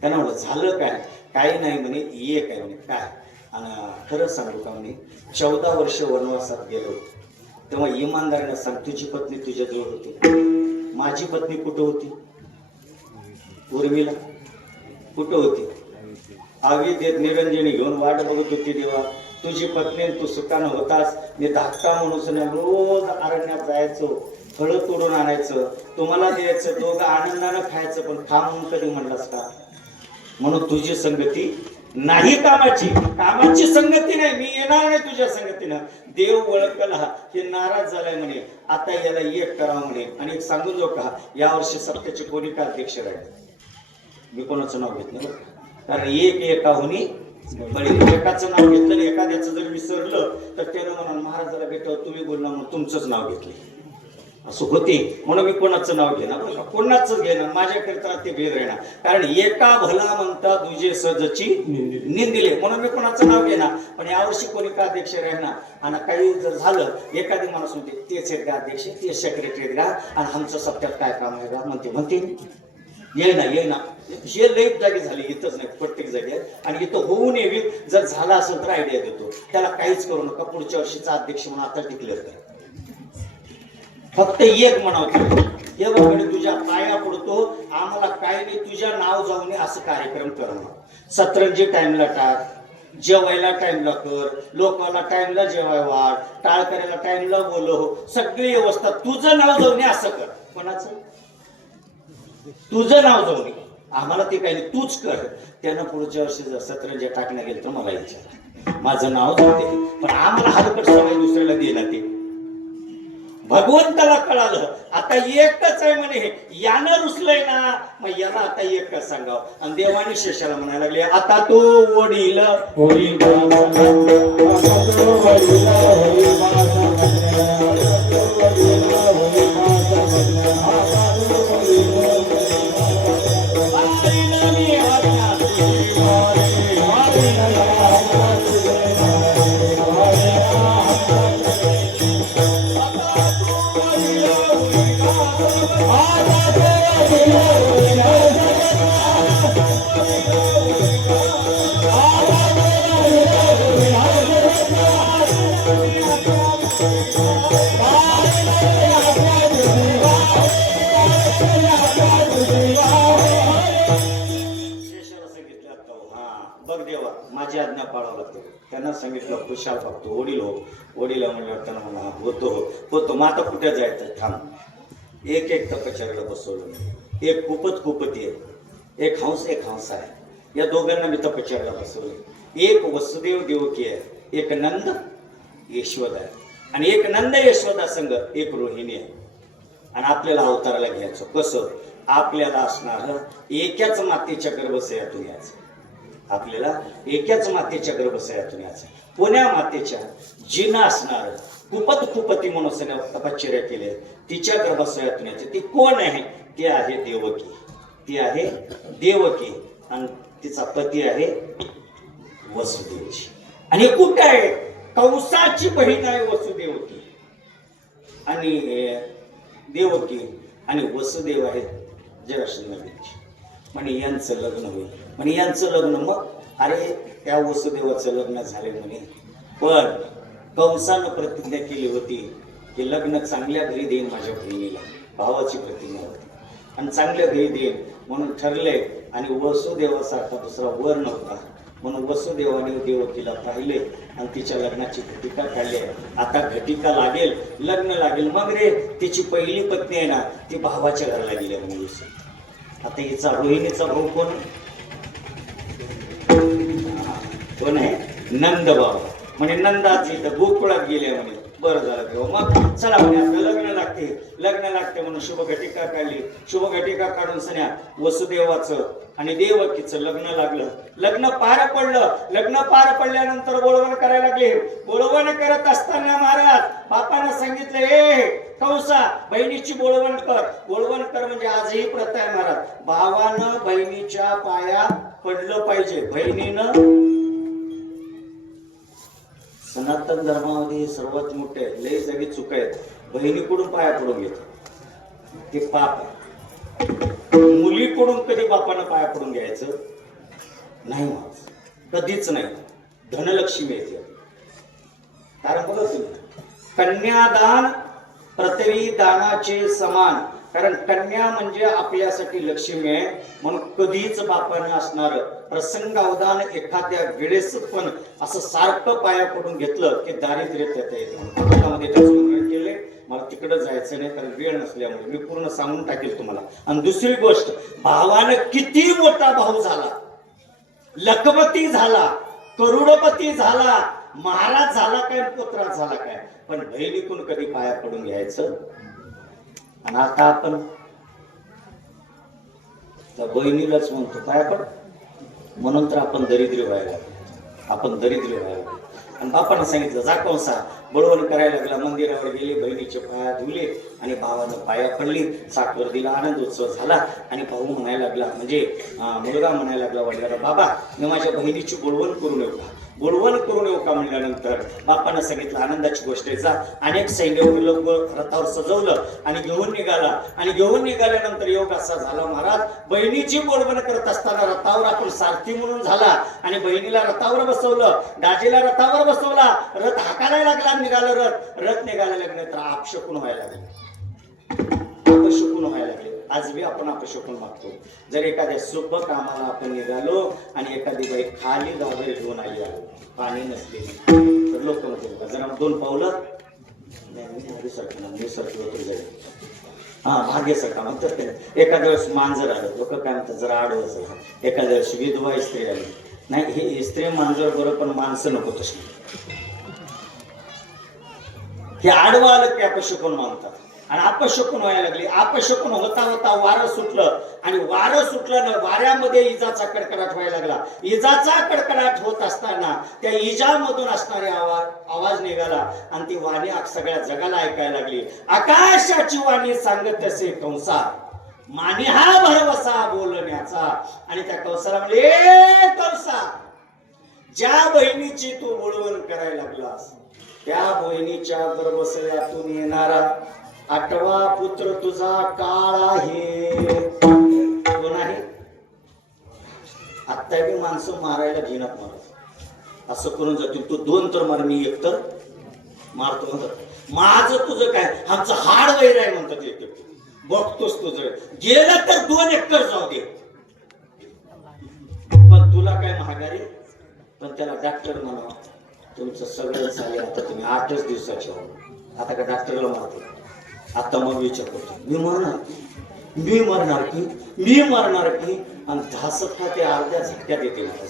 त्यांना म्हणलं झालं काय? काही नाही म्हणे, एक आहे म्हणे. काय? आणि खरंच सांगू का म्हणे, 14 वर्ष वनवासात गेलो तेव्हा इमानदारीने सांग, तुझी पत्नी तुझ्याजवळ होती, माझी पत्नी कुठं होती? उर्मिला कुठं होती? आवी देत निरंजनी घेऊन वाट बघत होती. देवा तुझी पत्नी तू सुखानं होतास. मी धाकटा म्हणून रोज अरण्यात जायचो, फळं तोडून आणायचं, तुम्हाला द्यायचं, दोघं आनंदानं खायचं, पण खा म्हणून कधी म्हणलास का? म्हणून तुझी संगती नाही कामाची, कामाची संगती नाही, मी येणार नाही तुझ्या संगतीनं. देव ओळखला, हे नाराज झालाय म्हणे, आता याला एक करा म्हणे. आणि एक सांगून जाऊ का, यावर्षी सप्त्याचे कोणी का अध्यक्ष राहिले? मी कोणाचं नाव घेत नाही, कारण एक एकाहुनी एकाचं नाव घेतलं, एखाद्याचं जर विसरलं तर त्यानं म्हणून महाराजाला भेटावं, तुम्ही बोलणार म्हणून तुमचंच नाव घेतलं असं होते. म्हणून मी कोणाचं नाव घेणार, कोणाच घेणार, माझ्याकरिता ते भेद राहणार. कारण एका भला म्हणता दुजे सहजची निंदिले, म्हणून मी कोणाचं नाव घेणार. पण यावर्षी कोणी का अध्यक्ष राहणार. आणि काही जर झालं, एखादी माणूस म्हणते तेच आहेत का अध्यक्ष, ते सेक्रेटरी आहेत का, आणि आमचं सप्त्यात काय काम आहे का म्हणते येईना हे लई जागी झाली, इथंच नाही प्रत्येक जागी. आणि इथं होऊ नये, जर झाला असेल तर आयडिया देतो, त्याला काहीच करू नका, पुढच्या वर्षीचा अध्यक्ष म्हणून आता डिक्लेअर करा. फक्त एक म्हणावं, हे बघ तुझ्या पाया पडतो, आम्हाला काय नाही, तुझ्या नाव जाऊ नये असं कार्यक्रम करणं. सतरंजी टाइमला टाक, जेवायला टाइमला कर, लोकांना टाइमला जेवाय वाढ, टाळ करायला टाइमला बोलव, सगळी व्यवस्था, तुझं नाव जाऊ नये असं कर. कोणाचं? तुझं नाव जाऊ नये, आम्हाला ते काही नाही, तूच कर. त्यानं पुढच्या वर्षी जर सतरंजी टाकण्या गेलं तर मला विचार, माझं नाव जाते, पण आम्हाला हलकट सवय दुसऱ्याला देणार. ते भगवंताला कळालं, आता एकच आहे म्हणे, यानं रुसलंय ना, मग याला आता एकच सांगाव. आणि देवाने शेषाला म्हणायला लागले, आता तो वडील पाळावं लागतं. त्यांना सांगितलं खुशाल बघतो वडील हो. वडील म्हणल्यावर त्यांना म्हणा होतो मग आता कुठे जायचं थांब. एक तपश्चर्याला बसवलं. एक कुपती आहे, एक हंस आहे. या दोघांना मी तपश्चर्याला बसवलं. एक वसुदेव देवकी आहे, एक नंद यशोदा आहे. आणि एक नंद यशोदा संघ एक रोहिणी आहे. आणि आपल्याला अवताराला घ्यायचं कसं? आपल्याला असणार एकाच मातेच्या गर्भशयातून यायचं. आपल्याला एकाच मातेच्या गर्भशयातून यायचं. कोण्या मातेच्या? जिनं असणार कुपती म्हणून तपश्चर्या केली तिच्या गर्भशयातून यायचं. ती कोण आहे? ती आहे देवकी. ती आहे देवकी आणि तिचा पती आहे वसुदेवची. आणि कुठे आहे? कंसाची बहीण आहे वसुदेवकी. आणि देवकी आणि वसुदेव आहेत जरासंधाची. म्हणे यांचं लग्न होईल. म्हणे यांचं लग्न. मग अरे त्या वसुदेवाचं लग्न झाले म्हणे. पण कंसानं प्रतिज्ञा केली होती की लग्न चांगल्या घरी देईन माझ्या बहिणीला. भावाची प्रतिज्ञा होती आणि चांगल्या घरी देईन म्हणून ठरले. आणि वसुदेवासारखा दुसरा वर नव्हता म्हणून वसुदेवाने देवकीला पाहिले आणि तिच्या लग्नाची घटिका काढली. आता घटिका लागेल, लग्न लागेल. मग रे तिची पहिली पत्नी आहे ना ती भावाच्या घराला गेली म्हणे. आता हिचा रोहिणीचा भाऊ कोण आहे? नंदबाबा. म्हणे नंदाची इथं गोकुळात गेले म्हणे. बरं झालं तेव्हा मग चला म्हणे आपलं लग्न लागते म्हणून शुभ घटिका काढली. शुभ घटिका काढून सन्या वसुदेवाचं आणि देवकीचं लग्न लागलं. लग्न पार पडलं. लग्न पार पडल्यानंतर बोळवण करायला लागले. बोळवण करत असताना महाराज बापानं सांगितलं ए कंसा बहिणीची बोळवण कर. बोळवण कर म्हणजे आजही प्रथा आहे महाराज. भावानं बहिणीच्या पाया पडलं पाहिजे. बहिणीनं सनातन धर्मामध्ये सर्वात मोठे लय जागी चुक आहेत. बहिणीकडून पाया पडून घेतो ते पाप. मुलीकडून कधी बापानं पाया पडून घ्यायचं नाही कधीच नाही. धनलक्ष्मी येते. कारण बघा तुम्ही कन्यादान पृथ्वी दानाचे समान. कारण कन्या म्हणजे आपल्यासाठी लक्ष्मी आहे म्हणून कधीच बापानं असणार प्रसंगावधान एखाद्या वेळेस पण असं सारखं पाया पडून घेतलं की दारिद्र्य येते. केले मला तिकडं जायचं नाही कारण वेळ नसल्यामुळे मी पूर्ण सांगून टाकेल तुम्हाला. आणि दुसरी गोष्ट भावानं किती मोठा भाऊ झाला, लखपती झाला, करोडपती झाला, महाराज झाला काय, पुत्रा झाला काय, पण बहिणीतून कधी पाया पडून घ्यायचं. आणि आता आपण त्या बहिणीलाच म्हणतो पाया पड म्हणून तर आपण दरिद्री व्हायला. आणि बापानं सांगितलं जा कंसा. बळवण करायला लागला. मंदिरावर गेले, बहिणीचे पाया धुले आणि भावानं पाया पडली. साखर दिला, आनंद उत्सव झाला. आणि भाऊ म्हणायला लागला म्हणजे मुलगा म्हणायला लागला वडिलांना बाबा मी माझ्या बहिणीची बोलवण करून येऊ का? बोलवण करून येऊ का म्हणल्यानंतर बापानं सांगितलं आनंदाची गोष्ट आहे जा. अनेक सैन्य रथावर सजवलं आणि घेऊन निघाला. आणि घेऊन निघाल्यानंतर योग असा झाला महाराज बहिणीची बोलवण करत असताना रथावर आपण सारथी म्हणून झाला आणि बहिणीला रथावर बसवलं, दाजीला रथावर बसवला. रथ हाकायला लागला, निघालं रथ निघायला लागले तर अपशकुन व्हायला लागले. अपशकुन व्हायला लागले. आज बी आपण अपशकुन मागतो. जर एखाद्या शुभ कामाला आपण निघालो आणि एखादी बाई खाली वगैरे घेऊन आली पाणी नसले तर लोक म्हणतो जरा 2 पावलं मी सरकलो जाईल भाग्यासारखा म्हणतात. एखाद्या वेळेस मांजर आलं लोक काय म्हणतात जरा आडवं झालं. एखाद्या वेळेस विधवा स्त्री आली नाही हे स्त्री मांजर बरोबर पण माणसं नको तशी. हे आडवं आलं की अपशकुन मानतात आणि अपशकुन व्हायला लागली. अपशकुन होता होता वारं सुटलं आणि वारं सुटलं ना वाऱ्यामध्ये इजाचा कडकडाट व्हायला लागला. इजाचा कडकडाट होत असताना त्या इजामधून असणारे आवाज निघाला आणि ती वाणी सगळ्या जगाला ऐकायला लागली. आकाशाची वाणी सांगत असे कंसा मानी हा भरवसा बोलण्याचा. आणि त्या कंसाला म्हणले कंसा ज्या बहिणीची तू बोलवण करायला लागलास त्या बहिणीच्या गर्भशयातून येणारा 8वा पुत्र तुझा काळ आहे. कोण आहे? आत्ता बी माणसं मारायला घेणार मारत असं करून जातील. तू 2 तर मार मी 1 तर मारतो म्हणतात. माझं तुझं काय आमचं हाड वैर आहे म्हणतात. एक बघतोस तुझं गेलं तर 2 एकर जाऊ दे पण तुला काय महागारी पण त्याला डॉक्टर म्हणा तुमचं सगळं झाले आता तुम्ही 8च दिवसाचे हो आता का डॉक्टरला मारते आता मग विचार करतो मी मरणार की आणि धासत का ते अर्ध्या झटक्यात येते मला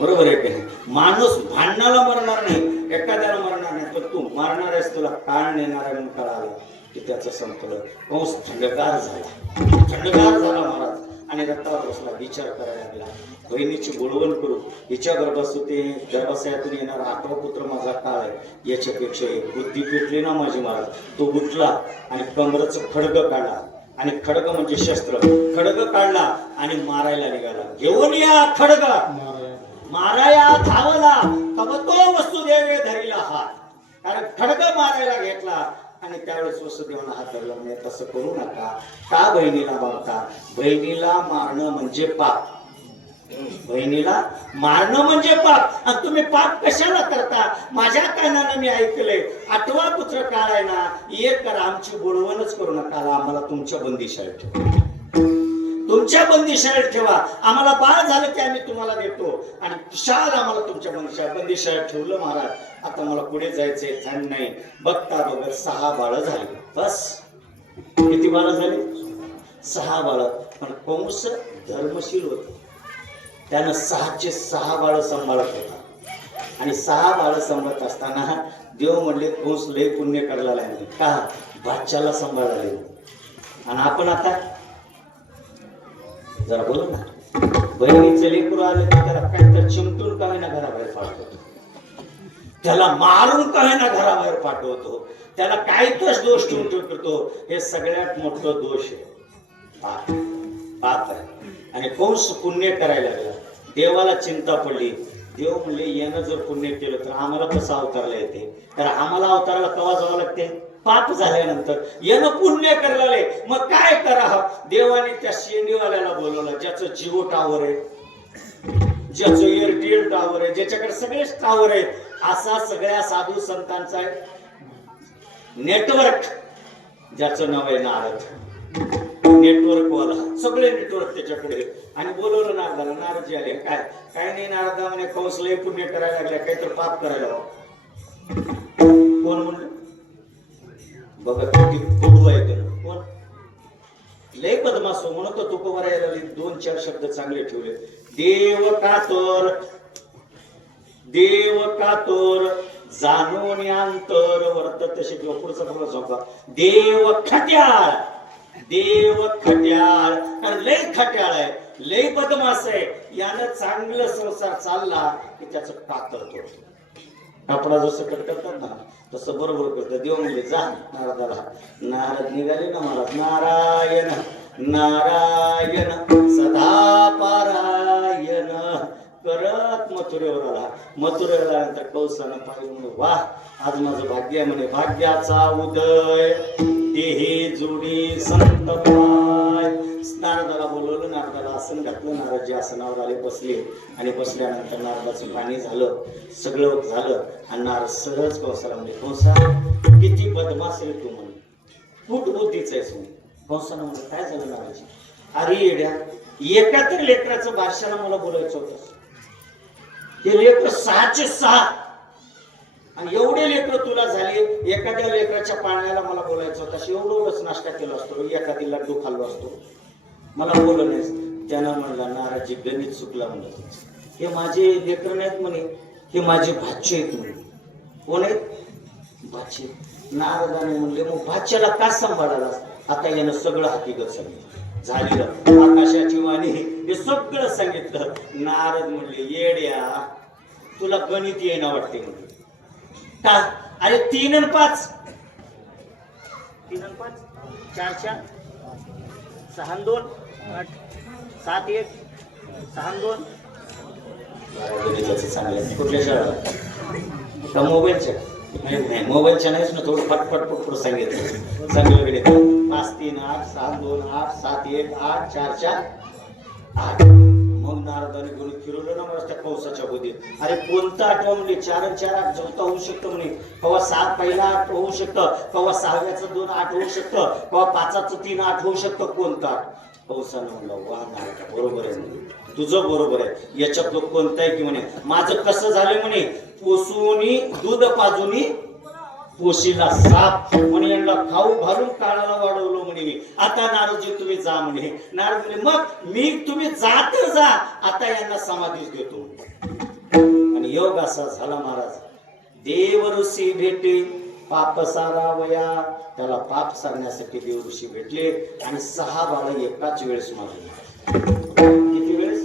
बरोबर आहे की नाही माणूस भांडणाला मरणार नाही एखाद्याला मरणार नाही पण तू मारणार आहेस तुला काळ नेणार आहे म्हणून कळालं की त्याचं संपलं कंस थंडगार झाला महाराज आणि रक्तावर बसला विचार करायला लागला बहिणीची बोलवण करू हिच्या गर्भाशयातून येणारा 8वा पुत्र माझा काळ आहे याच्यापेक्षा एक बुद्धी पेटली ना माझी महाराज तो गुतला आणि कमरचं खडग काढला आणि खडग म्हणजे शस्त्र खडग काढला आणि मारायला निघाला घेऊन या खडग माराया धावला तब तो वसुदेवे धरिला हात कारण खडग मारायला घेतला आणि त्यावेळेस वसुदेवाला हात धरला म्हणजे तसं करू नका का बहिणीला मारता बहिणीला मारणं म्हणजे पाप बहिणीला मारणं म्हणजे पाप आणि तुम्ही पाप कशाला करता माझ्या कानानं मी ऐकलंय 8वा पुत्र काळ आहे ना एक करा आमची बोलवणच करू नका आम्हाला तुमच्या बंदिशाळेत ठेवा तुमच्या बंदिशाळेत ठेवा आम्हाला बाळ झालं की आम्ही तुम्हाला देतो आणि विशाल आम्हाला तुमच्या बंदिशाळेत ठेवलं महाराज आता मला पुढे जायचंय थांब नाही बघता बघत 6 बाळं झाली बस किती बाळं झाली 6 बाळं पण कंस धर्मशील होत त्यानं 6चे 6 बाळं सांभाळत होता आणि 6 बाळं सांभाळत असताना देव म्हणले कंस लय पुण्य करायला लागले का बादशाला सांभाळायला आणि आपण आता जरा बोलू ना बहिणीचं लेकरू आलं की त्याला काहीतरी चिमटून का होईना घराबाहेर पाठवतो त्याला मारून का होईना घराबाहेर पाठवतो त्याला काहीतच दोष ठेवून करतो हे सगळ्यात मोठं दोष आहे पाप आहे आणि कंस पुण्य करायला लागला देवाला चिंता पडली देव म्हणले यानं जर पुण्य केलं तर आम्हाला कसं अवतारला येते तर आम्हाला अवताराला केव्हा जावं लागते पाप झाल्यानंतर यानं पुण्य करायला मग काय करा देवाने त्या शेंडीवाल्याला बोलवलं ज्याचं जिओ टावर आहे ज्याचं एअरटेल टावर आहे ज्याच्याकडे सगळेच टावर आहेत असा सगळ्या साधू संतांचा नेटवर्क ज्याचं नाव आहे नारद नेटवर्क वाला सगळे नेटवर्क त्याच्याकडे आणि बोलवलं नारदाला नारदजी आले काय नाही नारदा म्हणे कंस लय पुण्य करायला लागल्या काहीतरी पाप करायला कोण म्हणलं बघा किती फोटो आहे त्यानं कोण लय बदमासो म्हणतो तुकोबार यायला 2-4 शब्द चांगले ठेवले देव कातोर जाणून अंतर वर्तत तसे पुढचा बघा झोपा देव खट्याळ कारण लय खट्याळ आहे लय बदमास आहे यानं चांगलं संसार चालला की त्याचं कातर तोडतो कपडा जसं कट करतात ना तसं बरोबर करतं देव म्हणजे जा नारदाला नारद निघाले ना मला नारायण सदा पारायण करत मथुरेवर आला मथुरेवर आल्यानंतर कौसानं पाहिलं म्हणे वा आज माझं भाग्य आहे म्हणे भाग्याचा उदय देहे जोडी संत पाय नारदाला बोलवलं नारदाला आसन घातलं नारदजी आसनावर आले बसले आणि बसल्यानंतर नारदाचं पाणी झालं सगळं झालं आणि नारद सहज कंसाला म्हणजे कंसा किती बदमाश आहे तू म्हणे फूट बुद्धीच आहेस म्हणे कंसानं म्हणजे काय झालं नारदजी अरे येड्या एका तरी लेकराचं बादशाला मला बोलायचं होतं ते लेकर 6चे 6 आणि एवढे लेकर तुला झाले एखाद्या लेकराच्या पाण्याला मला बोलायचं होतं अशी एवढंच नाश्ता केला असतो एखादी लड्डू खाल्लो असतो मला बोललं नाही त्यानं म्हणला नाराजी गणित चुकला म्हणलं हे माझे लेकर नाहीत म्हणे हे माझे भाचे आहेत म्हणे कोण आहेत भाचे नारदाने म्हणले मग भाच्याला का सांभाळाला आता यानं सगळं हकीकत सांगितलं झालेलं आकाशाची वाणी हे सगळं सांगितलं नारद म्हणले येड्या तुला गणित येणं वाटते म्हणजे का अरे 3 आणि 5 4 4 6 आणि 2 8 7 1 6 आणि 2 गणिताचं चांगलं कुठल्या शाळा का मोबाईलच्या नाही मोबाईलच्या नाहीच ना थोडं पटपट सांगितलं चांगलं गणित 5 3 8 6 2 8 7 1 8 4 4 8 मग नारदाने गणित फिरवलं ना मला त्या कंसाच्या बुद्धीत अरे कोणतं आठवा म्हणजे 4 आणि 4 8 चौथा होऊ शकतं म्हणे कवा 7 पहिला 8 होऊ शकतं कवा 6व्याचं 2 8 होऊ शकतं कवा 5चं 3 8 होऊ शकतं कोणतं 8 कंसानं म्हणलं वा नारदा बरोबर आहे म्हणे, तुझं बरोबर आहे, याच्यात लोक कोणताही की म्हणे माझं कसं झालं म्हणे, पोसूनी दूध पाजूनी पोशीला साप म्हणे, यांना खाऊ घालून काळाला वाढवलं म्हणे मी, आता नारदजी तुम्ही जा म्हणे. नारद म्हणे मग मी तुम्ही जा तर जा, आता यांना समाधीच देतो. आणि योग असा झाला महाराज, देव ऋषी भेटे पाप सारावया, त्याला पाप सारण्यासाठी देव ऋषी भेटले आणि 6 बाळ एकाच वेळेस मारले. किती वेळेस?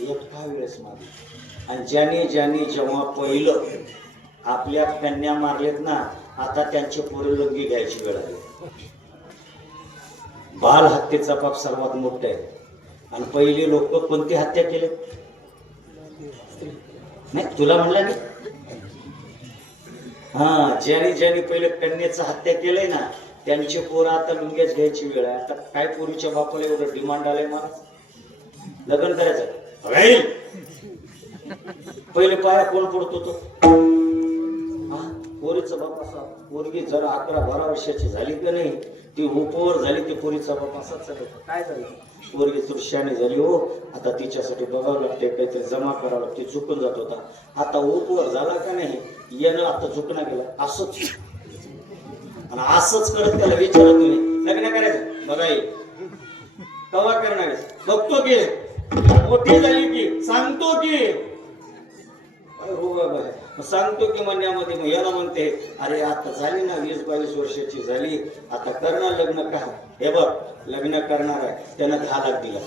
एका वेळेस मारले. आणि ज्याने जेव्हा पहिलं आपल्या कन्या मारलेत ना, आता त्यांचे पोरे लंगी घ्यायची वेळ आली. बाल हत्येचा पाप सर्वात मोठा आहे. आणि पहिले लोक कोणती हत्या केले? नाही तुला म्हणला नाही. हा, ज्याने पहिले कन्येचं हत्या केलंय ना, त्यांचे पोरं आता लुंग्याच घ्यायची वेळ आहे. आता काय पोरीच्या बापाला एवढं डिमांड आलंय महाराज, लग्न करायचं. पहिले पाया कोण पडतो तो? पोरीचा बाप असा. पोरगी जर 11-12 वर्षाची झाली का नाही, ती उपवर झाली की पोरीचा बाप असाच चालतो. काय झालं? पोरगी तुरशाने झाली हो, आता तिच्यासाठी बघावं लागते, काहीतरी जमा करावं लागते. चुकून जात होता, आता उपवर झाला का नाही, यानं आता चुकना गेला असंच. आणि असंच करत त्याला विचारत तुम्ही लग्न करायचं बघाय कवा करणार, बघतो की मोठी झाली की सांगतो की हो बाबा सांगतो की म्हणण्यामध्ये. मग याला म्हणते अरे आता झाली ना 20-22 वर्षाची झाली, आता करणार लग्न का? हे बघ लग्न करणार आहे, त्यानं 10 लाख दिला.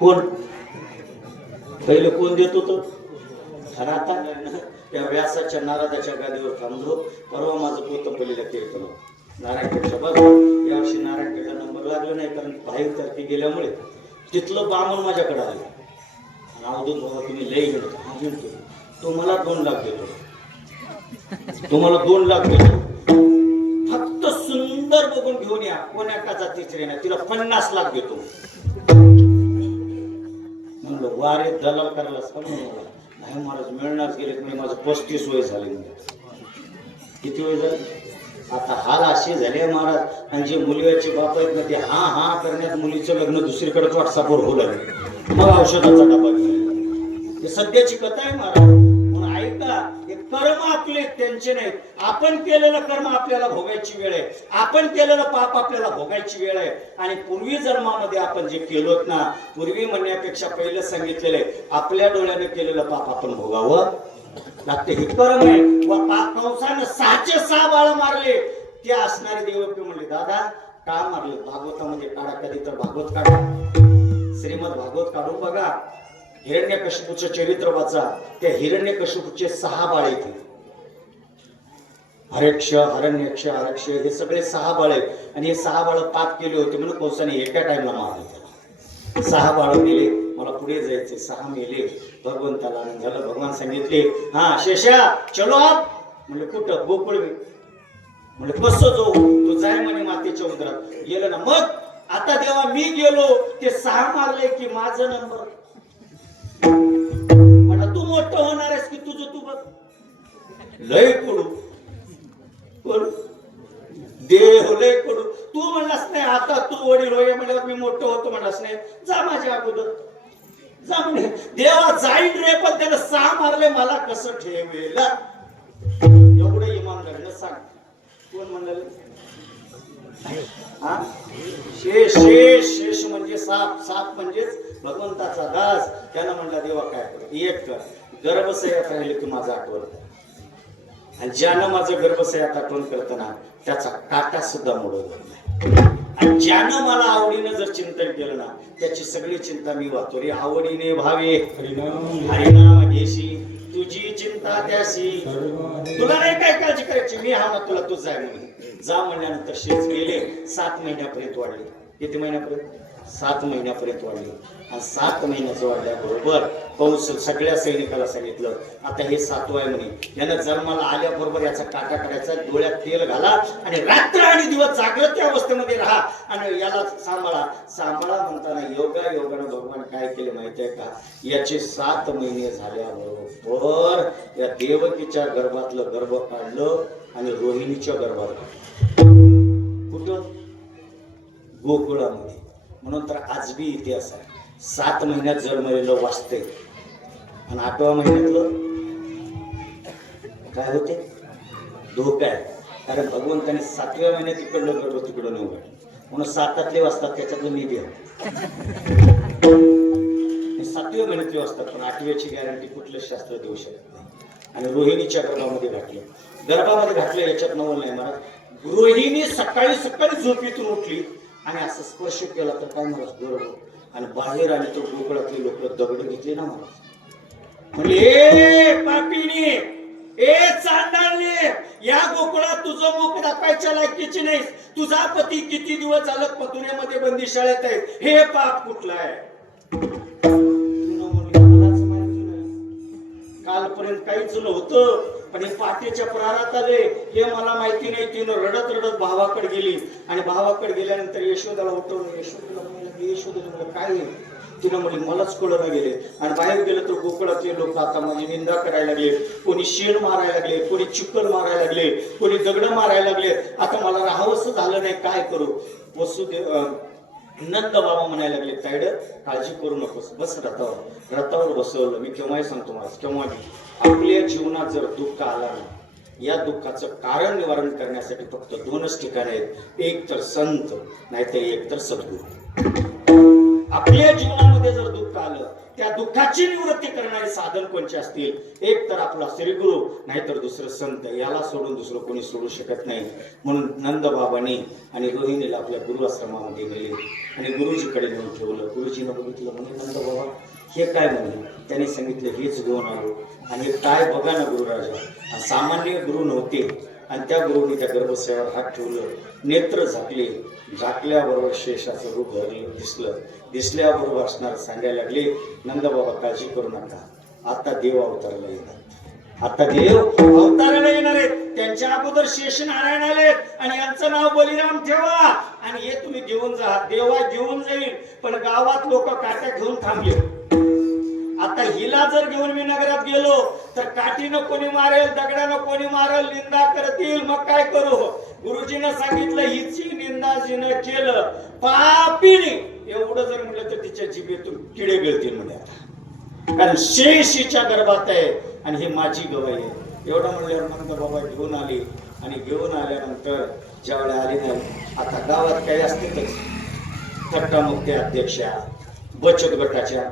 कोण पहिलं कोण देत होतं? आणि आता त्या व्यासाच्या नारदाच्या गादीवर थांबलो. परवा माझं पोतंबलीला कीर्तन नारायणपेठच्या बाजू. यावर्षी नारायणपेठला नंबर लागला नाही, कारण बाहेर तरती गेल्यामुळे तिथलं बामण माझ्याकडे आलं. अवधूत बाबा तुम्ही लई गेलो. हा म्हणतो तुम्हाला 2 लाख देतो, तुम्हाला 2 लाख देतो, फक्त सुंदर बघून घेऊन या, कोण्या का जातीची नाही, तिला 50 लाख देतो. म्हणलं वारे दलाल करायला नाही महाराज मिळणारच गेले म्हणजे माझं 35 वय झाले. किती वय झालं? आता हाल असे झाले महाराज. आणि जे मुलीचे बाप आहेत ना, ते हा करण्यात मुलीचं लग्न दुसरीकडे व्हॉट्सअपवर होऊ लागलं. मग औषधाचा डबा हे सध्याची कथा आहे महाराज. म्हणून ऐका, हे कर्म आपले त्यांचे नाहीत. आपण केलेलं कर्म आपल्याला भोगायची वेळ आहे, आपण केलेलं पाप आपल्याला भोगायची वेळ आहे. आणि पूर्वी जन्मामध्ये आपण जे केलोत ना, पूर्वी म्हणण्यापेक्षा पहिलं सांगितलेलं आहे, आपल्या डोळ्याने केलेलं पाप आपण भोगावं लागते. हे कर्म आहे. व कंसानं 6 बाळ मारले. ते असणारे देवकी म्हणले दादा का मारले? भागवतामध्ये काढा, कधी तर भागवत काढा, श्रीमद भागवत काढून बघा, हिरण्यकशिपूचं चरित्र वाचा. त्या हिरण्यकशिपूचे 6 बाळ येते. हरेक्ष, हरण्यक्ष, आरक्ष हे सगळे 6 बाळ आहेत. आणि हे 6 बाळ पाप केले होते म्हणून कंसाने एका टाइमला मारले त्याला. 6 बाळ गेले, मला पुढे जायचे, 6 मेले. भगवंताला आनंद झाला. भगवान सांगितले हा शेषा चलो आप. म्हणजे कुठं? गोकुळवी. म्हणजे कसं जाऊ? तू जाय म्हणे मातेच्या उदरात. गेलं ना. मग आता जेव्हा मी गेलो, ते 6 मारले की माझं नंबर. म्हणा तू मोठं होणार आहेस की तुझं तू बघ. लय कडू कोण देव, लय कडू. तू म्हणलास नाही आता तू वडील होय म्हणल्यावर मी मोठं होतो म्हणलास नाही, जा माझ्या अगोदर जा म्हणे. देवा जाईन रे, पण त्यानं 6 मारले, मला कसं ठेवेल? एवढं इमानदारीनं सांग. कोण म्हणाल? हा शेष म्हणजे साप. साप म्हणजेच भगवंताचा दास. त्यानं म्हणला देवा काय कर, एक कर, गर्भसह्यात राहिले की माझं आठवण. आणि ज्यानं माझं गर्भसह्यात आठवण करताना त्याचा काटा सुद्धा मोडवत नाही. आणि ज्यानं मला आवडीनं जर चिंतन केलं ना, त्याची सगळी चिंता मी वाहतो रे. आवडीने भावे हरिनाम घेशी, तुझी चिंता त्याशी. तुला नाही काय काळजी करायची, मी हा ना तुला, तू जाय म्हणे. जा म्हणल्यानंतर शेच गेले. 7 महिन्यापर्यंत वाढले. किती महिन्यापर्यंत? 7 महिन्यापर्यंत वाढले. आणि 7 महिन्याचं वाढल्याबरोबर कंस सगळ्या सैनिकाला सांगितलं आता हे 7वं आहे म्हणे. यानं जन्माला आल्याबरोबर याचा काटा काढायचा, डोळ्यात तेल घाला आणि रात्र आणि दिवस जागृत अवस्थेमध्ये राहा आणि याला सांभाळा. सांभाळा म्हणताना योगानं भगवान काय केले माहिती आहे का? याचे 7 महिने झाल्याबरोबर या देवकीच्या गर्भातलं गर्भ काढलं आणि रोहिणीच्या गर्भात. कुठं? गोकुळामध्ये. म्हणून तर आज बी इतिहास आहे. 7 महिन्यात जन्मलेलं वाचते आणि 8व्या महिन्यातलं काय होते धोका आहे. कारण भगवंताने 7व्या महिन्यात तिकडलं गर्भ तिकडं नाही उघडलं म्हणून 7तले वाजतात त्याच्यातलं मी बी 7व्या महिन्यातले वाजतात पण 8व्याची गॅरंटी कुठलं शास्त्र देऊ शकत नाही. आणि रोहिणीच्या गर्भामध्ये घातलं याच्यात नवल नाही महाराज. रोहिणी सकाळी सकाळी झोपेतून उठली आणि असं स्पर्श केला तर काय महाराज बरोबर आणि बाहेर आली तर गोकुळातले लोक दगड घेतले ना महाराज. म्हणजे ए पापिनी ए चांडाळले या गोकुळात तुझं मुख दाखवायच्या लायकीची नाहीस. तुझा पती किती दिवस झालं पतुण्यामध्ये बंदिशाळेत आहे. हे पाप कुठलं आहे. कालपर्यंत काहीच नव्हतं पण हे पाठीच्या प्रारात आले हे मला माहिती नाही. तिनं रडत रडत भावाकडे गेली आणि भावाकडे गेल्यानंतर यशोदाला उठवलं. यशोदाला काय आहे तिनं म्हणजे मलाच कळलं गेले आणि बाहेर गेलं तर गोकुळातले लोक आता माझी निंदा करायला लागले. कोणी शेण मारायला लागले, कोणी चिखल मारायला लागले, कोणी दगड मारायला लागले. आता मला राहावंसं झालं नाही. काय करू. नंद बाबा म्हणायला लागले तायड काळजी करू नकोस बस रथावर बसवलं. मी केव्हाही सांगतो मला केव्हा आपल्या जीवनात जर दुःख आला ना या दुःखाचं कारण निवारण करण्यासाठी फक्त 2च ठिकाण आहेत. एक तर संत नाहीतर एक तर सद्गुरू. आपल्या जीवनामध्ये जर दुःख आलं त्या दुःखाची निवृत्ती करणारे साधन कोणते असतील. एक तर आपला श्रीगुरु नाहीतर दुसरं संत. याला सोडून दुसरं कोणी सोडू शकत नाही. म्हणून नंद बाबांनी आणि रोहिणीला आपल्या गुरु आश्रमामध्ये गेले आणि गुरुजीकडे नेऊन ठेवलं. गुरुजीनं बघितलं म्हणजे नंद बाबा हे काय म्हणले. त्यांनी सांगितलं हेच घेऊन आलो आणि हे काय बघा ना गुरुराजा. सामान्य गुरु नव्हते आणि त्या गुरुनी त्या गर्भशयावर हात ठेवलं. नेत्र झाकले. झाकल्याबरोबर शेषाचं रूप दिसल्याबरोबर असणार सांगायला लागले नंदबाबा काळजी करू नका. आता देव अवताराला येणार. आता देव अवताराला येणार आहेत. त्यांच्या अगोदर शेष नारायण आलेत आणि यांचं नाव बलिराम ठेवा आणि हे तुम्ही घेऊन जा. देवा घेऊन जाईल पण गावात लोक काट्या घेऊन थांबले. आता हिला जर घेऊन मी नगरात गेलो तर काठीनं कोणी मारेल, दगडानं कोणी मारेल, निंदा करतील. मग काय करू. गुरुजीनं सांगितलं हिची निंदा जिनं केलं पापीने एवढं जर म्हटलं तर तिच्या जिभेतून किडे गळतील म्हणे. कारण शेषीच्या गर्भात आहे आणि हे माझी गवाई आहे. एवढं म्हणल्यावर नंद बाबा घेऊन आली आणि घेऊन आल्यानंतर ज्यावेळेला आली नाही आता गावात काही असतेच थट्टामुक्ती अध्यक्षा बचत गटाच्या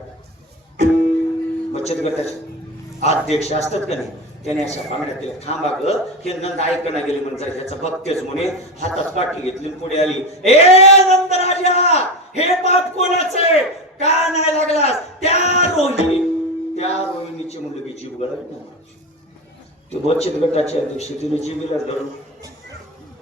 अध्यक्ष असतात का नाही त्याने अशा बांगड्या दिल्या. थांबा ग हे नंद ऐकणा गेले म्हणजे ह्याचं बघतेच म्हणे. हातात काठी घेतली पुढे आली. ए नंदराजा हे पाप कोणाचं आहे का नाही लागलास. त्या रोहिणीची मुलगी जीव गळाली ना. ते बचत गटाचे अध्यक्ष तिने जीवीला धरून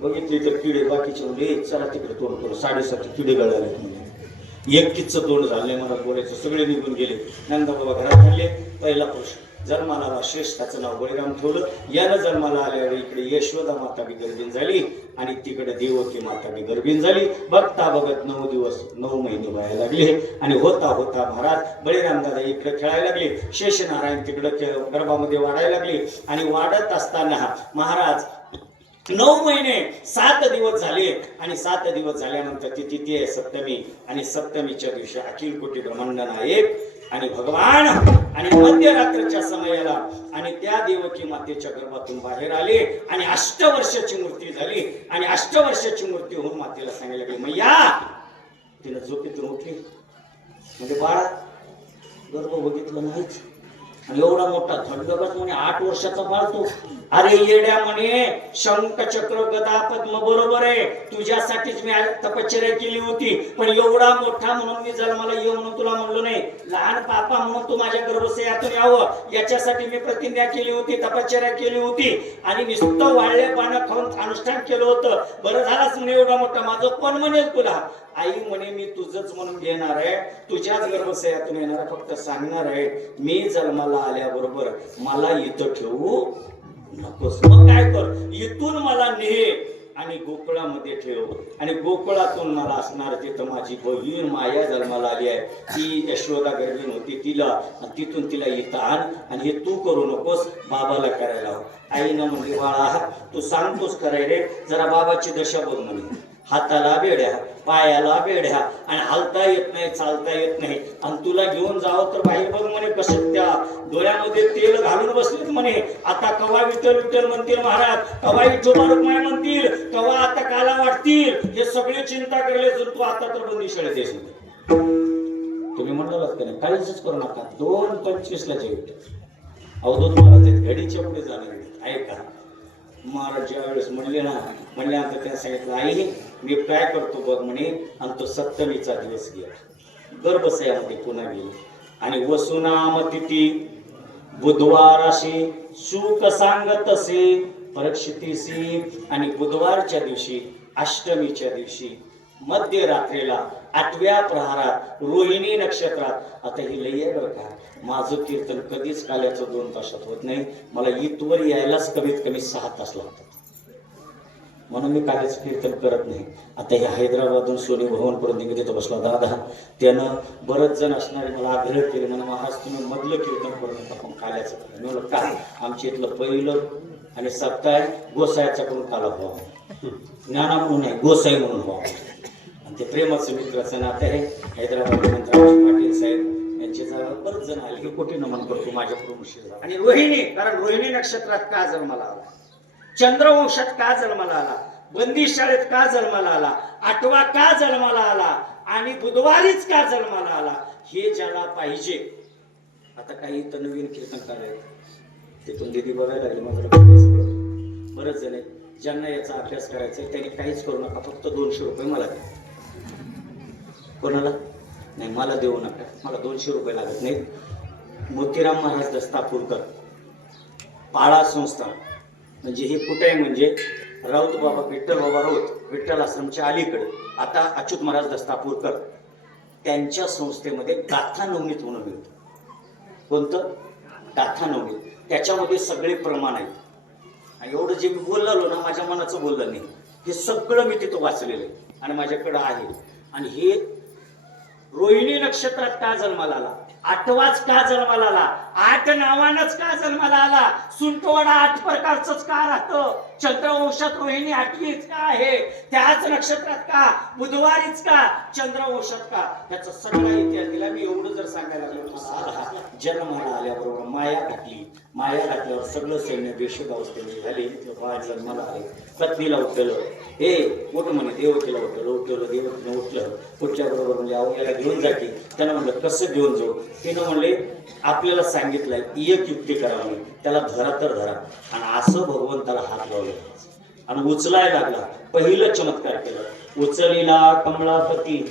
बघितली तर किडे बाकीचे म्हणजे चला तिकडे तोंड करू. 7.5 किडे गळाले म्हणजे एकटीचं तोंड झाले. मला बोलायचं सगळे निघून गेले. नंदबाबा घरात आणले. पहिला पुरुष जन्माला आला श्रेष्ठाचं नाव बळीराम ठेवलं. यानं जन्माला आल्यावर इकडे यशोदा माता बी गर्भीण झाली आणि तिकडे देवकी माता बी गर्भीण झाली. बघता बघत 9 महिने व्हायला लागले आणि होता होता महाराज बळीराम दादा इकडे खेळायला लागले. शेषनारायण तिकडे गर्भामध्ये वाढायला लागले आणि वाढत असताना महाराज 9 महिने 7 दिवस झाले आणि 7 दिवस झाल्यानंतर ती तिथी आहे सप्तमी आणि सप्तमीच्या दिवशी अखिल कोटी ब्रह्मांड नायक आणि भगवान आणि मध्यरात्रीच्या समयाला आणि त्या देवकी मातेच्या गर्भातून बाहेर आले आणि 8 वर्षाची मूर्ती झाली आणि 8 वर्षाची मूर्ती होऊन मातेला सांगायला लागली मैया. तिनं झोपेतून उठली म्हणजे बाळा गर्भ बघितलं नाहीच आणि एवढा मोठा धडधगत म्हणे 8 वर्षाचा बाळ तो. अरे येड्या म्हणे शंख चक्र गदा पद्म बरोबर आहे तुझ्यासाठीच मी तपश्चर्या केली होती पण एवढा मोठा म्हणून मी जन्माला ये म्हणून तुला म्हणलो नाही. लहान पापा म्हणून तू माझ्या गर्भशयातून यावं याच्यासाठी मी प्रतिज्ञा केली होती तपश्चर्या केली होती आणि नुसतं वाळले पानं खाऊन अनुष्ठान केलं होतं. बरं झालंच म्हणे एवढा मोठा माझं कोण म्हणेल तुला. आई म्हणे मी तुझंच म्हणून घेणार आहे तुझ्याच गर्भशयातून येणार फक्त सांगणार आहे मी जन्माला आल्याबरोबर मला इथं ठेवू नकोस. मग काय कर इथून मला ने आणि गोकुळामध्ये ठेव आणि गोकुळातून मला असणार तिथं माझी बहीण माया जन्माला आली आहे ती यशोदा गर्भीण होती तिला तिथून तिला इथं आण आणि हे तू करू नकोस बाबाला करायला. आईनं म्हणजे बाळा तू सांगतोस कराय रे जरा बाबाची दशा बघ म्हणे. हाताला बेड्या, पायाला बेड्या, आणि हालता येत नाही, चालता येत नाही, आणि तुला घेऊन जावं तर बाहेर बघ म्हणे कसं त्या डोळ्यामध्ये तेल घालून बसलेत म्हणे. आता कवा विठ्ठल विठ्ठल म्हणतील महाराज, कवा विठोबा रुक्माई म्हणतील, कवा आता काला वाटतील, हे सगळे चिंता करले. जर तू आता तर बंदी शाळेत येस. तुम्ही म्हणलं का नाही, काहीच करू नका. 2:25 ला जेवते अवधूत महाराज घडीच्या पुढे जाणार. ऐका, महाराज ज्या वेळेस म्हणले ना, म्हणल्यानंतर त्या सांगितलं, आई मी काय करतो बघ म्हणे. आणि तो 7वीचा दिवस गेला, गर्भसयामध्ये पुन्हा गेले. आणि वसुनाम तिथी बुधवार असे सुख सांगत असे परीक्षितीसी. आणि बुधवारच्या दिवशी, अष्टमीच्या दिवशी, मध्यरात्रीला 8व्या प्रहारात, रोहिणी नक्षत्रात. आता ही लई आहे बरं का, माझं कीर्तन कधीच काल्याचं 2 तासात होत नाही. मला इथवर यायलाच कमीत कमी 6 तास लागतात, म्हणून मी कालच कीर्तन करत नाही. आता हे हैदराबादहून सोनी भवनकडून निघत तिथं बसला दादा, त्यानं बरेच जण असणारे मला आग्रह केले, म्हणून महाराज तुम्ही मधलं कीर्तन करू नका, पण काल्याचं करा. मी म्हणलं काय, आमच्या इथलं पहिलं आणि सप्ताह गोसायाचा करून काला व्हावा, ज्ञाना म्हणून नाही, गोसाई म्हणून व्हावा. आणि ते प्रेमाचं मित्राचं नातं आहे. हैदराबाद पाटील साहेब यांचे बरेच जण आले की कोटी नमन करतो माझ्याकडून. आणि रोहिणी, कारण रोहिणी नक्षत्रात का जन्माला आला, चंद्रवंशात का जन्माला आला, बंदी शाळेत का जन्माला आला, 8वा का जन्माला आला, आणि बुधवारीच का जन्माला आला, हे ज्याला पाहिजे. आता काही तर नवीन कीर्तन करायचं, तिथून दिदी बघायला लागली, माझं बरेच जण ज्यांना याचा अभ्यास करायचा त्यांनी काहीच करू नका, फक्त 200 रुपये मला द्या. कोणाला नाही, मला देऊ नका, मला 200 रुपये लागत नाहीत. मोतीराम महाराज दस्तापूरकर पाळा संस्थान, म्हणजे हे कुठे आहे, म्हणजे राऊत बाबा, विठ्ठल बाबा राऊत, विठ्ठल आश्रमच्या अलीकडे. आता अच्युत महाराज दस्तापूरकर त्यांच्या संस्थेमध्ये गाथा नवनीत म्हणून मिळतं. कोणतं? गाथा नवनीत. त्याच्यामध्ये सगळे प्रमाण आहेत. आणि एवढं जे मी बोललो ना, माझ्या मनाचं बोललं नाही, हे सगळं मी तिथं वाचलेलं आहे आणि माझ्याकडं आहे. आणि हे रोहिणी नक्षत्रात का जन्माला आला, 8वाच का जन्माला आला, 8 नावानच का जन्माला आला, सुंटवाडा 8 प्रकारचंच का राहतं, चंद्रवंशात रोहिणी 8वीच का आहे, त्याच नक्षत्रात का, बुधवारीच का, चंद्रवंशात का, त्याचा सगळा इतिहास दिला. मी एवढं जर सांगायला लागलो, जन्माला आल्याबरोबर माया घातली, माया घातल्यावर सगळं सैन्य बेशुद्ध अवस्थेमध्ये झाले. बाळ जन्माला आले, पत्नीला उठलं, हे उठ म्हणे, देवकीला उठवलं, देवकीनं उठलं, उठल्याबरोबर म्हणजे अहो याला घेऊन जा की. त्यानं म्हणलं कसं घेऊन जाऊ, तिनं म्हणले आपल्याला सांगितलंय एक युक्ती करावी, त्याला धरा तर धरा. आणि असं भगवंताला हात लावला आणि उचलायला लागला. पहिलं चमत्कार केलं, उचलीला कमळापती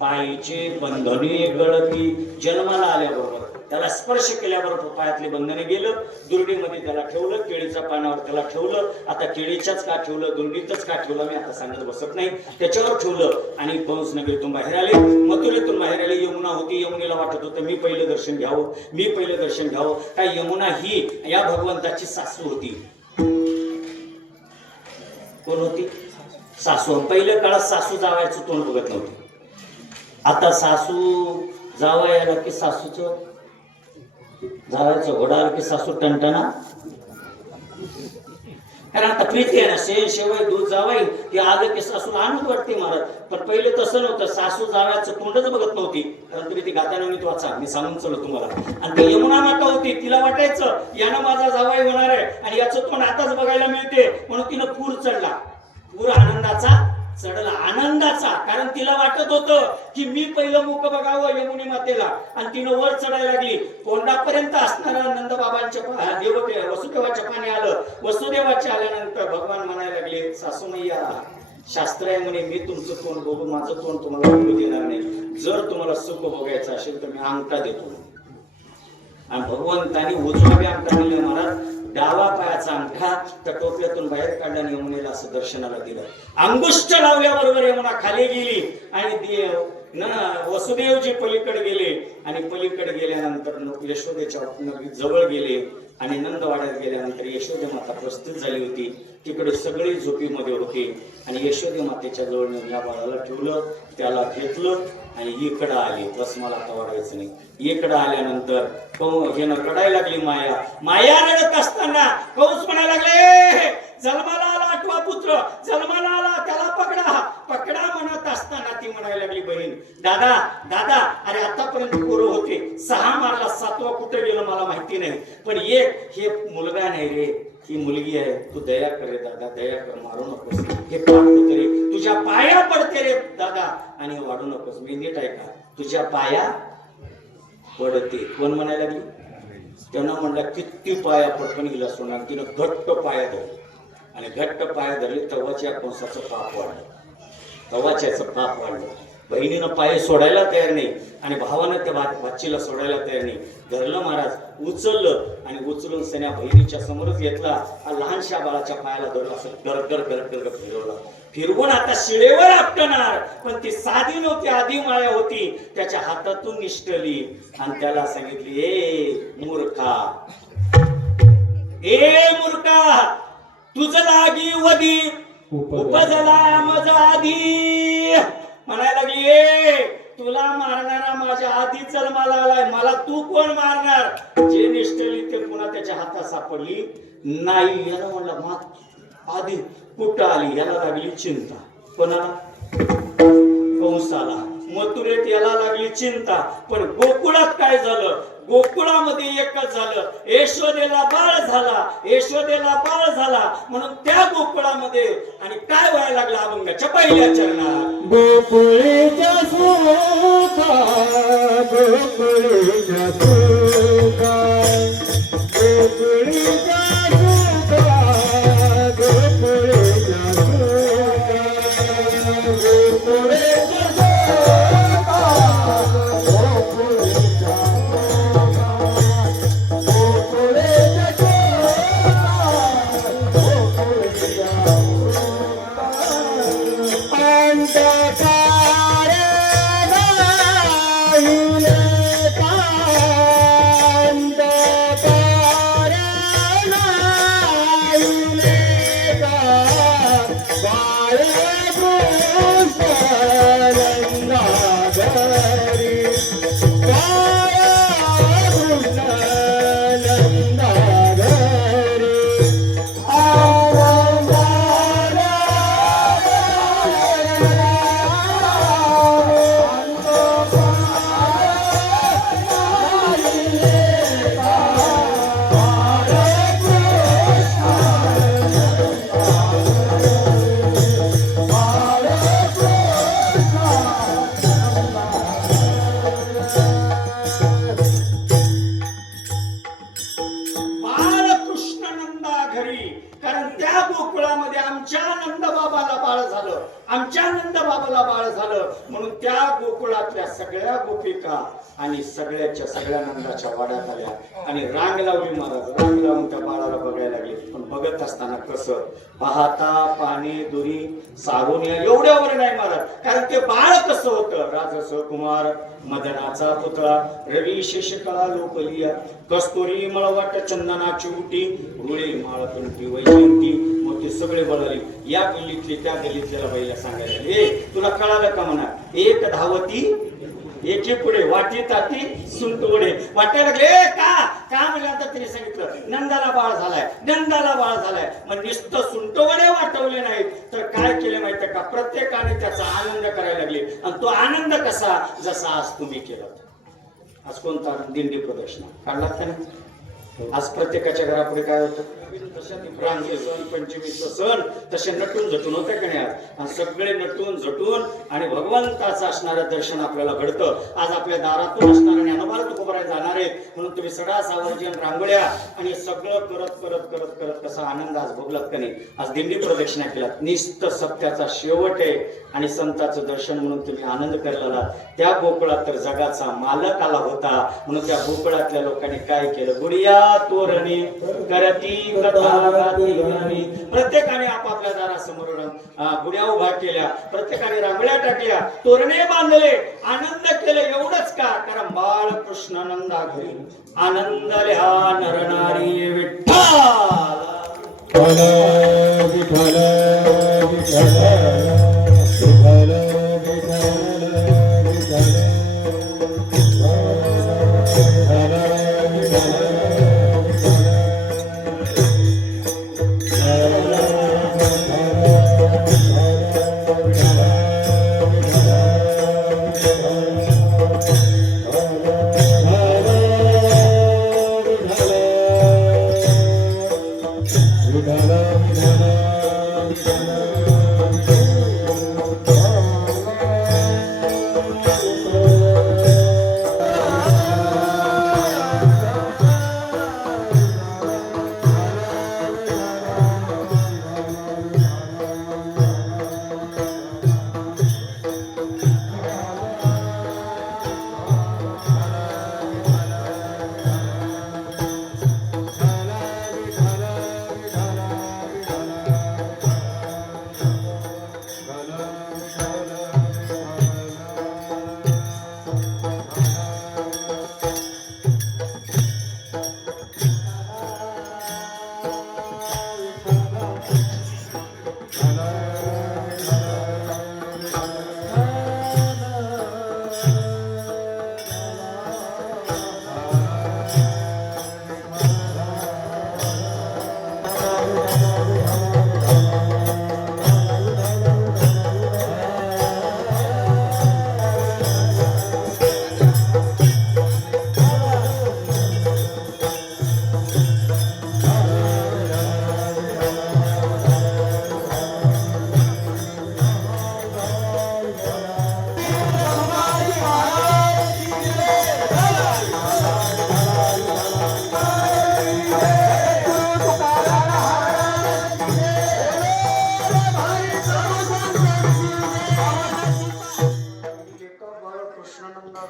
पायीचे बंधने गळती. जन्माला आल्याबरोबर त्याला स्पर्श केल्याबरोबर पायातले बंधने गेलं, दुर्डीमध्ये त्याला ठेवलं, केळीच्या पानावर त्याला ठेवलं. आता केळीच्याच का ठेवलं, दुर्डीतच का ठेवलं मी आता सांगत बसत नाही, त्याच्यावर ठेवलं. आणि कंस नगरीतून बाहेर आले, मथुरेतून बाहेर आले. यमुना होती, यमुनेला वाटत होतं मी पहिलं दर्शन घ्यावं, मी पहिलं दर्शन घ्यावं. काय यमुना ही या भगवंताची सासू होती. कोण होती? सासू. पहिल्या काळात सासू जावायचं तोंड बघत नव्हती. आता सासू जावायला की सासूचं जावायचं घोडा आलं की सासू टणटणा. कारण आता प्रीती आहे ना, शेवय दूध जावाई की आलं की सासूला आनंद वाटते महाराज. पण पहिले तसं नव्हतं, सासू जावायचं तोंडच बघत नव्हती. कारण तुम्ही ती गाताना वाचा, मी सांगून चलो तुम्हाला. आणि ती यमुना माता होती, तिला वाटायचं यानं माझा जावाई होणार आहे आणि याचं तोंड आताच बघायला मिळते, म्हणून तिनं पूर चढला. पूर आनंदाचा चढला, आनंदाचा. कारण तिला वाटत होतं की मी पहिलं मुख बघावं यमुनी मातेला. आणि तिनं वर चढायला लागली. तोंडापर्यंत असणारा नंदबाबांच्या वसुदेवाच्या पाणी आलं. वसुदेवाच्या आल्यानंतर भगवान म्हणायला लागले, सासूमय्या शास्त्र आहे म्हणे, मी तुमचं तोंड बघू, माझं तोंड तुम्हाला बघू देणार नाही. जर तुम्हाला सुख बघायचं असेल तर मी अंगठा देतो. आणि भगवंतानी उजवा बी अंगठा दिला महाराज, डावा पायाचा अंगठा त्या टोपल्यातून बाहेर काढला आणि यमुनेला असं दर्शनाला दिलं. अंगुष्ठ लावल्याबरोबर यमुना खाली गेली आणि वसुदेवजी पलीकडे गेले. आणि पलीकडे गेल्यानंतर यशोदेच्या जवळ गेले. आणि नंदवाड्यात गेल्यानंतर यशोदे माता प्रस्तुत झाली होती. तिकडे सगळी झोपीमध्ये होती. आणि यशोदे मातेच्या जवळ या बाळाला ठेवलं, त्याला घेतलं आणि इकडं आली. बस मला आता वाढायचं नाही. इकडं आल्यानंतर हे रडायला लागली माया. माया रडत असताना कंस म्हणायला लागले, जन्माला आला 8वा पुत्र, जन्माला आला, त्याला पकडा. दादा दादा, अरे आतापर्यंत पोरं होते, 6 मारला, 7वा कुठे गेलं मला माहिती नाही, पण एक हे मुलगा नाही रे, ही मुलगी आहे, तू दया कर रे दादा, दया कर, मारू नकोस, हे पाठवत रे, तुझ्या पाया पडते रे दादा, आणि वाढू नकोस. मी नीट ऐका, तुझ्या पाया पडते. कोण म्हणायला लागली? त्यांना म्हणलं किती पाया पडपण गेला सोना. तिनं घट्ट पाया धरले आणि घट्ट पाया धरले, तवाच्या कंसाचं पाप वाढलं, तवाच्याचं पाप वाढलं. बहिणीनं पाय सोडायला तयार नाही आणि भावानं त्या भाचीला सोडायला तयार नाही. धरलं महाराज, उचललं आणि उचलून सन्या बहिणीच्या समोरच घेतला. लहानशा बाळाच्या पायाला धरला, असं गरगर गरगर फिरवला. फिरवून आता शिळेवर आपटणार, पण ती साधी नव्हती, आधी माया होती, त्याच्या हातातून निष्ठली आणि त्याला सांगितली, ए मूर्खा, ए मूर्खा, तुझं लागी वदी उपजला मज आधी. म्हणायला लागली, ए तुला मारणारा माझ्या आधी जन्माला आलाय, मला तू कोण मारणार? जे निष्ठली ते पुन्हा त्याच्या हातात सापडली नाही. याला म्हणलं मात आधी कुठं आली? याला लागली चिंता. कोणाला? कंसाला. मथुरेत याला लागली चिंता. पण गोकुळात काय झालं? गोकुळामध्ये एकच झालं, यशोदेला बाळ झाला, यशोदेला बाळ झाला, म्हणून त्या गोकुळामध्ये आणि काय व्हायला लागलं? अभंगाच्या पहिल्या चरणात गोकुळीच्या सुखा, गोकुळीच्या सुखा, गोकुळीच्या सुखा, गोकुळीच्या सुखा, गोकुळीच्या म्हणून त्या गोकुळातल्या सगळ्या गोपिका आणि सगळ्याच्या सगळ्या नंदाच्या वाड्यात आल्या आणि रांग लावली. महाराज रांग लावून त्या बाळाला बघायला लागले. पण बघत असताना कसं? पाहता पाणी दुरी सारून एवढ्यावर नाही महाराज, कारण ते बाळ कसं होतं? राजस कुमार, मदनाचा पुतळा, रवी शेषकळा लोकलिया, कस्तुरी मळवाट चंदनाची उटी, रुळे माळकंठी वैजयंती. मग ते सगळे बळाले. या गल्लीतले त्या गल्लीतल्या बाईला सांगायला, ए तुला कळालं का म्हणा? एक धावती एके पुढे वाटी ताटी सुंटवडे. वाटायला लागले का म्हणल्यानंतर तिने सांगितलं, नंदाला बाळ झालाय, नंदाला बाळ झालाय. मग नुसतं सुंटवडे वाटवले नाहीत तर काय केले माहितीये का? प्रत्येकाने त्याचा आनंद करायला लागले. आणि तो आनंद कसा? जसा आज तुम्ही केला. आज कोणता दिंडी प्रदर्शन काढलात का नाही? आज प्रत्येकाच्या घरापुढे काय होतं? रांगे सण, पंचमीचा सण, तसे नटून झटून होते का नाही आज? आणि सगळे नटून झटून आणि भगवंताचं असणारं दर्शन आपल्याला घडतं. आज आपल्या दारातून असणाऱ्या ज्ञानोबा तुकोबराय जाणार आहेत म्हणून तुम्ही सगळा सावर्जन, रांगोळ्या आणि सगळं करत करत करत करत कसा आनंद आज भोगलात का नाही? आज दिंडी प्रदक्षिणा केलात. निस्त सत्याचा शेवट आहे आणि संतांचं दर्शन म्हणून तुम्ही आनंद करायला. त्या गोकुळात तर जगाचा मालक आला होता म्हणून त्या गोकुळातल्या लोकांनी काय केलं? गुडिया तोरणी करती कथा गाती गाणी. प्रत्येकाने आपापल्या दारासमोर गुड्या उभा केल्या, प्रत्येकाने रांगोळ्या टाकल्या, तोरणे बांधले, आनंद केले. एवढंच का? कारण बाळ कृष्णानंदा घरी आनंदल्या नरनारी विठ्ठल.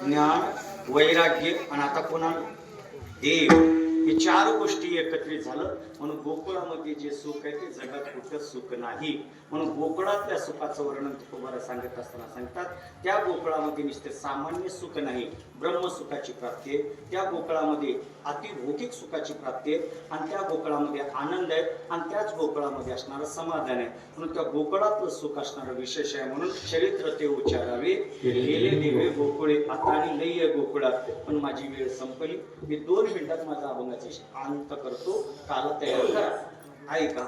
ज्ञान, वैराग्य आणि आता पुन्हा देव, हे चार गोष्टी एकत्रित झालं म्हणून गोकुळामध्ये जे सुख आहे ते जगात कुठं सुख नाही. म्हणून गोकुळातल्या सुखाचं वर्णन तुकोबारा सांगत असताना सांगतात त्या गोकुळामध्ये नुसते सामान्य सुख नाही, ब्रह्मसुखाची प्राप्ती आहे. त्या गोकुळामध्ये अतिभौतिक सुखाची प्राप्ती आहे आणि त्या गोकुळामध्ये आनंद आहे आणि त्याच गोकुळामध्ये असणारं समाधान आहे. म्हणून त्या गोकुळातलं सुख असणारं विशेष आहे. म्हणून चरित्र ते उच्चारावे गेले दिवे गोकुळे आता आणि लई आहे गोकुळात. पण माझी वेळ संपली, मी 2 मिनिटात माझा अभंगाचा अंत करतो. काल तयार करा. ऐका,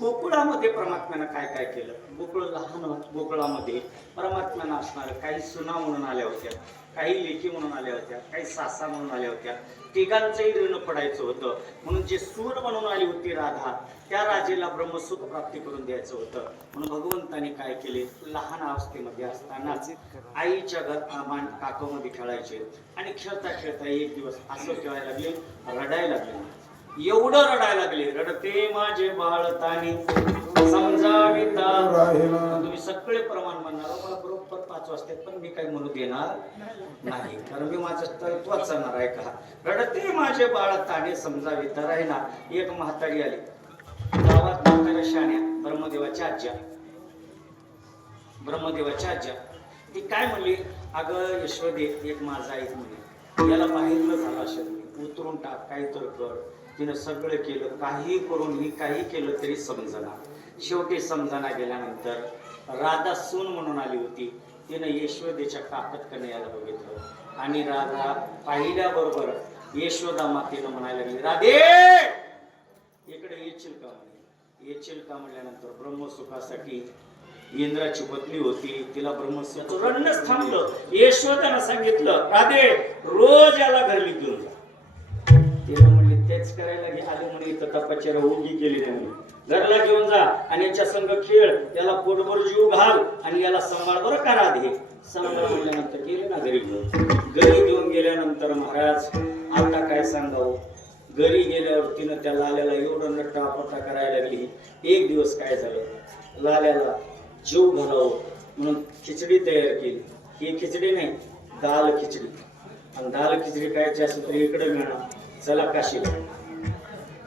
गोकुळामध्ये परमात्म्यानं काय काय केलं. गोकुळ लहान गोकुळामध्ये परमात्म्यानं असणारं काही सुना म्हणून आल्या होत्या, काही लेखी म्हणून आल्या होत्या, काही सासा म्हणून आल्या होत्या. तिघांचंही ऋण पडायचं होतं. म्हणून जे सूर म्हणून आली होती राधा, त्या राजेला ब्रह्मसुख प्राप्ती करून द्यायचं होतं. म्हणून भगवंताने काय केले, लहान अवस्थेमध्ये असतानाच आईच्या काकामध्ये खेळायचे आणि खेळता खेळता एक दिवस असं खेळायला लागले, रडायला लागले. एवढं रडायला लागले, रडते माझे बाळतानी समजाविता. तुम्ही सगळे प्रमाण म्हणणार मला बरोबर 5 वाजता, पण मी काही म्हणू देणार नाही, कारण मी माझं तत्व वाचणार आहे. का रडते माझे बाळतानी समजाविता राहिना. एक म्हातारी आली गावात, म्हाताऱ्या शाण्या, ब्रह्मदेवाच्या आज्या. ती काय म्हणली, अगं यशोदे एक माझा ऐक म्हणे, याला बाहेरनं झाला असेल, उतरून टाक, काही तर कर. तिनं सगळं केलं, काही करून ही काही केलं तरी समजना. शेवटी समजना गेल्यानंतर राधा सून म्हणून आली होती. तिनं यशोदेच्या काकतकडे यायला बघितलं आणि राधा पाहिल्याबरोबर यशोदा मातेनं म्हणायला लागली, राधे इकडे येशील का म्हणे. येशील का म्हणल्यानंतर ब्रह्मसुखासाठी इंद्राची पत्नी होती, तिला ब्रह्मसुख रडणंच थांबलं. यशोदानं सांगितलं, राधे रोज याला घरी घेऊन जा. तिला म्हणली तेच करायला आले म्हणे, इथं तपश्चर्या उगी केली नाही म्हणे. घरला घेऊन जा आणि याच्या संग खेळ, याला पोटभर जीव घाल आणि याला सांभाळ बरं का राधे. सांभाळ म्हणल्यानंतर गेले ना घरी घेऊन. घरी घेऊन गेल्यानंतर महाराज आता काय सांगावं, घरी गेल्यावर तिनं त्या लाल्याला एवढं नट्टापट्टा करायला लागली. एक दिवस काय झालं, लाल्याला जीव घालावं म्हणून खिचडी तयार केली. ही खिचडी नाही, दाल खिचडी. आणि दाल खिचडी खायची असेल तर इकडे मिळणार, चला काशीला,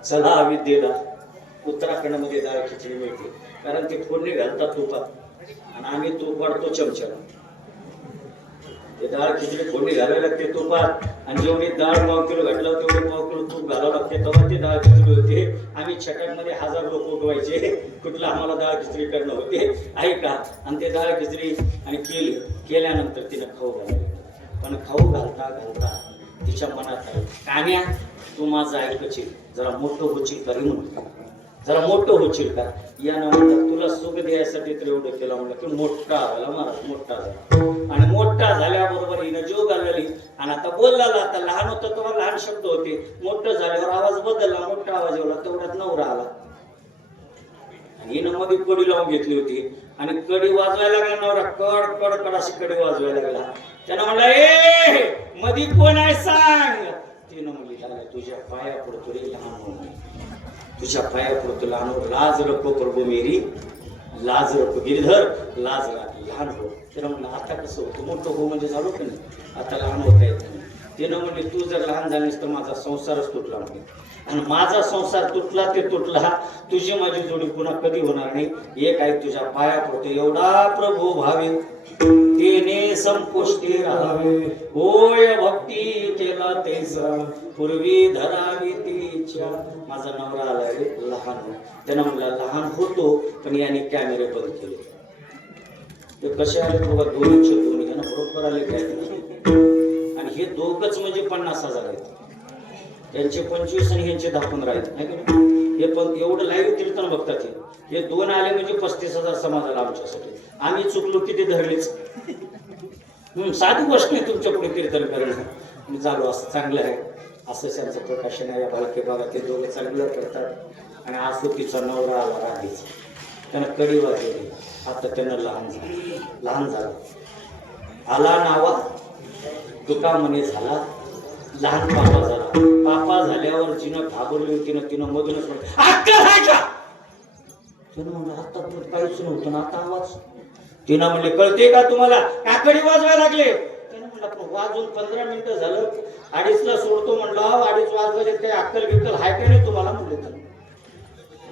चला अविद्येला. उत्तराखंड मध्ये डाळ खिचडी मिळते, कारण ते फोडणी घालतात तुपात आणि आम्ही तूप वाढतो चमच्याला. ते डाळ खिचडी फोडणी घालायला लागते तुपात आणि जेवढी डाळ 1 किलो घातलं तेवढे 1 किलो तूप घालावं लागते, तेव्हा ते डाळ खिचडी होते. आम्ही छटांमध्ये 1000 लोक उठवायचे, कुठलं आम्हाला डाळ खिचडी करणं होते. ऐका, आणि ते डाळ खिचडी आणि केल्यानंतर तिनं खाऊ घालले. पण खाऊ घालता घालता तिच्या मनात आहे, कान्या तू माझं ऐकशील, जरा मोठं होशील का रे म्हणतो, जरा मोठं होशील का. यानं म्हणतात तुला सुख द्यायसाठी तर एवढं केलं. म्हणलं की मोठा झाला महाराज, मोठा झाला. आणि मोठा झाल्याबरोबर हिनं जीव घालवली आणि आता बोलला. आता लहान होतं तेव्हा लहान शब्द होते, मोठं झाल्यावर आवाज बदलला, मोठा आवाज एवढा, तेवढ्यात नवरा आला. आणि हिनं मध्ये कडी लावून घेतली होती आणि कडी वाजवायला लागला नवरा कड कड कड अशी कडी वाजवायला लागला. त्यानं म्हणला ए मध्ये कोण आहे सांग. तिनं म्हणली झालं तुझ्या पाया पडतो रे लहान म्हणून, तुझ्या पाया पडतो लहान हो, लाज रखो प्रभू मेरी लाज रखो गिरधर लाज राख लहान हो. त्यानं म्हणलं आता कसं होतं मोठं हो म्हणजे झालो की नाही, आता लहान होता येत नाही. तिनं म्हणले तू जर लहान झालीस तर माझा संसारच तुटला म्हणजे, आणि माझा संसार तुटला ते तुटला, तुझी माझी जोडी पुन्हा कधी होणार नाही. एक आहे तुझ्या पाया पडतो एवढा प्रभू भावे तेने संपुष्टी राहावे, होय भक्ती केला तेसा पूर्वी धरावी तिच्या. माझा नवरा आला रे लहान हो. त्यानं म्हणला लहान होतो पण याने कॅमेरे बंद केले. ते कसे आले बघा दोन्हीचे दोन्ही ना बरोबर आले काय. आणि हे दोघच म्हणजे 50,000 आहेत, त्यांचे 25 आणि ह्यांचे 10-15 आहेत नाही का. हे पण एवढं लाईव्ह कीर्तन बघतात हे दोन आले म्हणजे 35,000 समाज आला आमच्यासाठी. आम्ही चुकलो किती धरलेच. साधी गोष्ट नाही तुमच्या पुढे कीर्तन करणं. चालू असं चांगलं आहे, असं त्यांचं प्रकाशन आहे. भालके बाबा ते दोघं चांगलं करतात. आणि असं तिचा नवरा आला राधीचा, त्यानं कडी वाजवली. आता त्यानं लहान झालं आला नावा तुका म्हणे झाला लहान पापा झाला. पापा झाल्यावर जिनं घाबरली होती ना तिनं मधूनच तिनं म्हणलं आता काहीच नव्हतं ना आता आवाज. तिनं म्हणले कळते का तुम्हाला काकडी वाजवायला लागले. त्यानं म्हणलं वाजून 15 मिनिटं झालं, 2:30ला सोडतो म्हणलं 2:30 वाजवायचे काही अक्कल बिक्कल हाय का नाही तुम्हाला म्हणले.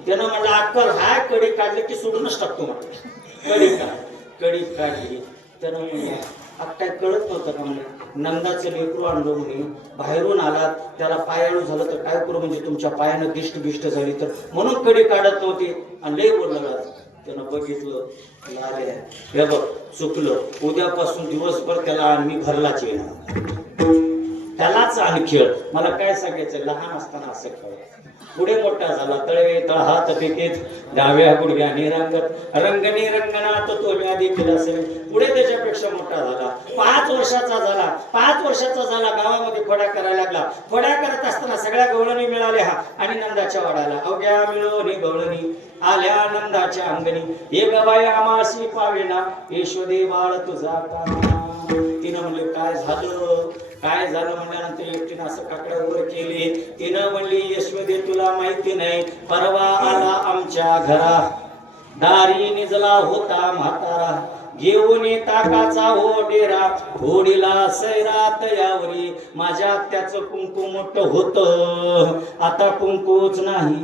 त्यानं म्हणलं अक्कल हाय, कडी काढली की सोडूनच टाकतो म्हटलं. कडी काढली. त्यानं म्हणलं काय कळत नव्हतं का म्हणे, नंदाचं लेकरू आणलं म्हणे, बाहेरून आला त्याला पायाळू झालं तर काय करू म्हणजे तुमच्या पायानं दिष्ट बिष्ट झाली तर म्हणून कडी काढत नव्हती. आणि लय बोलला. त्यानं बघितलं हे बघ चुकलं, उद्यापासून दिवसभर त्याला मी भरलाच येणार, त्यालाच आणि खेळ. मला काय सांगायचं लहान असताना असं खेळ. पुढे मोठा झाला तळवे तळहात पिकेत डाव्या गुडघ्याने रंगत रंगणी रंगनात तो देखील असेल. पुढे त्याच्यापेक्षा मोठा झाला, 5 वर्षाचा झाला. 5 वर्षाचा झाला गावामध्ये खोड्या करायला लागला. खोड्या करत असताना सगळ्या गवळणी मिळाल्या आणि नंदाच्या वाड्याला अवघ्या मिळवणी गवळणी आल्या नंदाच्या अंगणी. हे गवाई आमाशी पावेना यशोदे बाळ तुझा का. तिनं म्हणले काय झालं म्हणल्यानंतर एकटीनं असं काकड्या वर केली. तिनं म्हणली यशोदे तुला माहिती नाही, परवा आला आमच्या घरा, दारी निजला होता म्हातारा, घेऊन ताकाचा हो डेरा, होडीला सैरात यावरी, माझ्या आत्याचं कुंकू मोठं होतं, आता कुंकूच नाही.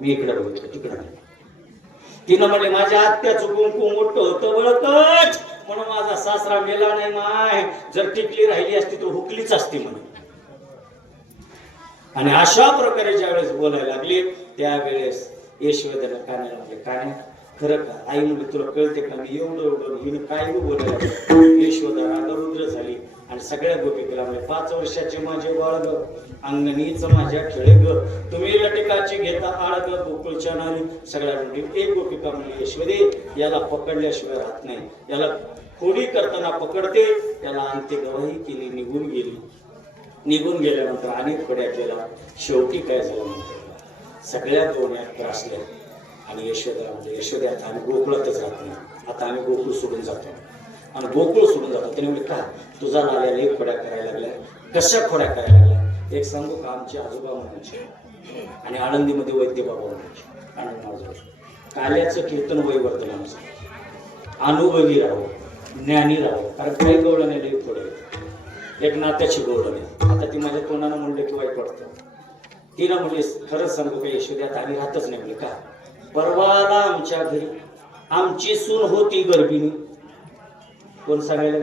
मी इकडे बघितलं तिकडं. तिनं म्हणले माझ्या आत्याचं कुंकू मोठं होतं बळकच म्हणून माझा सासरा मेला नाही माय, जर टिकली राहिली असती तर हुकलीच असती म्हणे. आणि अशा प्रकारे ज्यावेळेस बोलायला लागली त्यावेळेस यशोदेला कानाला म्हणले कान्या खरं का. आई म्हणजे तुला कळते का मी एवढं हिनं काय बोलायला. यशोदा रागरुद्र झाली आणि सगळ्या गोपिकेला म्हणजे 5 वर्षाचे माझे बाळ ग, अंगणीच माझ्या खेळ ग, तुम्ही लटकाची घेता आळ ग, गोकुळच्या नारी. सगळ्या गोपी एक गोपिका म्हणजे यशोदे याला पकडल्याशिवाय राहत नाही, याला खोडी करताना पकडते, त्याला अंत्य गवाही केली, निघून गेल्यानंतर अनेक खोड्या केला. शेवटी काय झालं म्हणतात सगळ्या दोन्या त्रासल्या. आणि यशोदा म्हणजे यशोदा आता आम्ही गोकुळातच राहत नाही, आता आम्ही गोकुळ सोडून जातो. आणि गोकुळ सोडून जातो. त्याने म्हणजे का तुझा लाल्या लई खोड्या करायला लागल्या. कशा खोड्या करायला लागल्या एक सांगू का. आमचे आजोबा म्हणायचे आणि आळंदीमध्ये वैद्य बाबा म्हणायचे. आनंद काल्याचं कीर्तन वैवर्तन आमचं, अनुभवी राहो, ज्ञानी राहो. कारण काही गवळणे लई थोडे एक नात्याची गवळणे. आता ती माझ्या तोंडानं म्हणलं की वाईट वाटतं. तिनं म्हणजे खरंच सांगू का यशोद्यात आम्ही राहतच नाही. म्हणजे का परवाला आमच्या घरी आमची सून होती गर्भिणी. कोण सांगायला